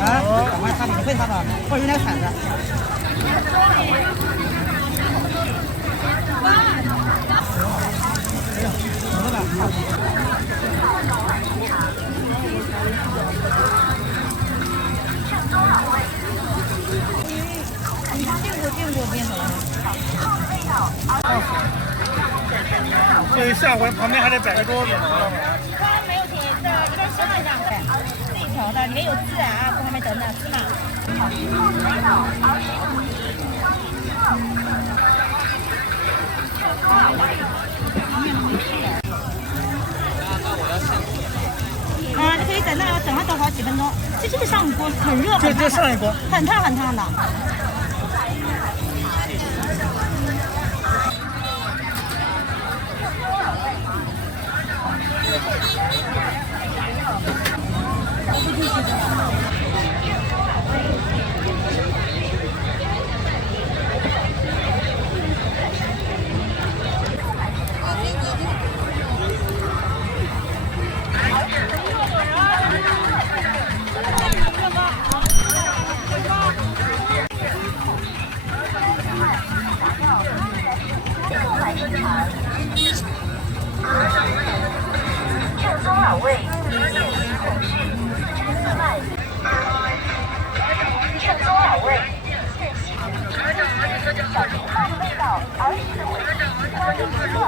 啊，赶快擦吧，你会擦吧？或者用点铲子。你见过面头吗？所以下回旁边还得摆个桌子，知道吗？没有甜的，一个香的这样的，自己调的，里面有孜然啊，这还没等呢，芝麻。啊，你可以等那等它多好几分钟，这上锅很热，这上一锅，很烫很烫的。正宗老味，面皮口续，44万。正宗老味，现细致，小情号的味道，儿时的回忆，多年之后。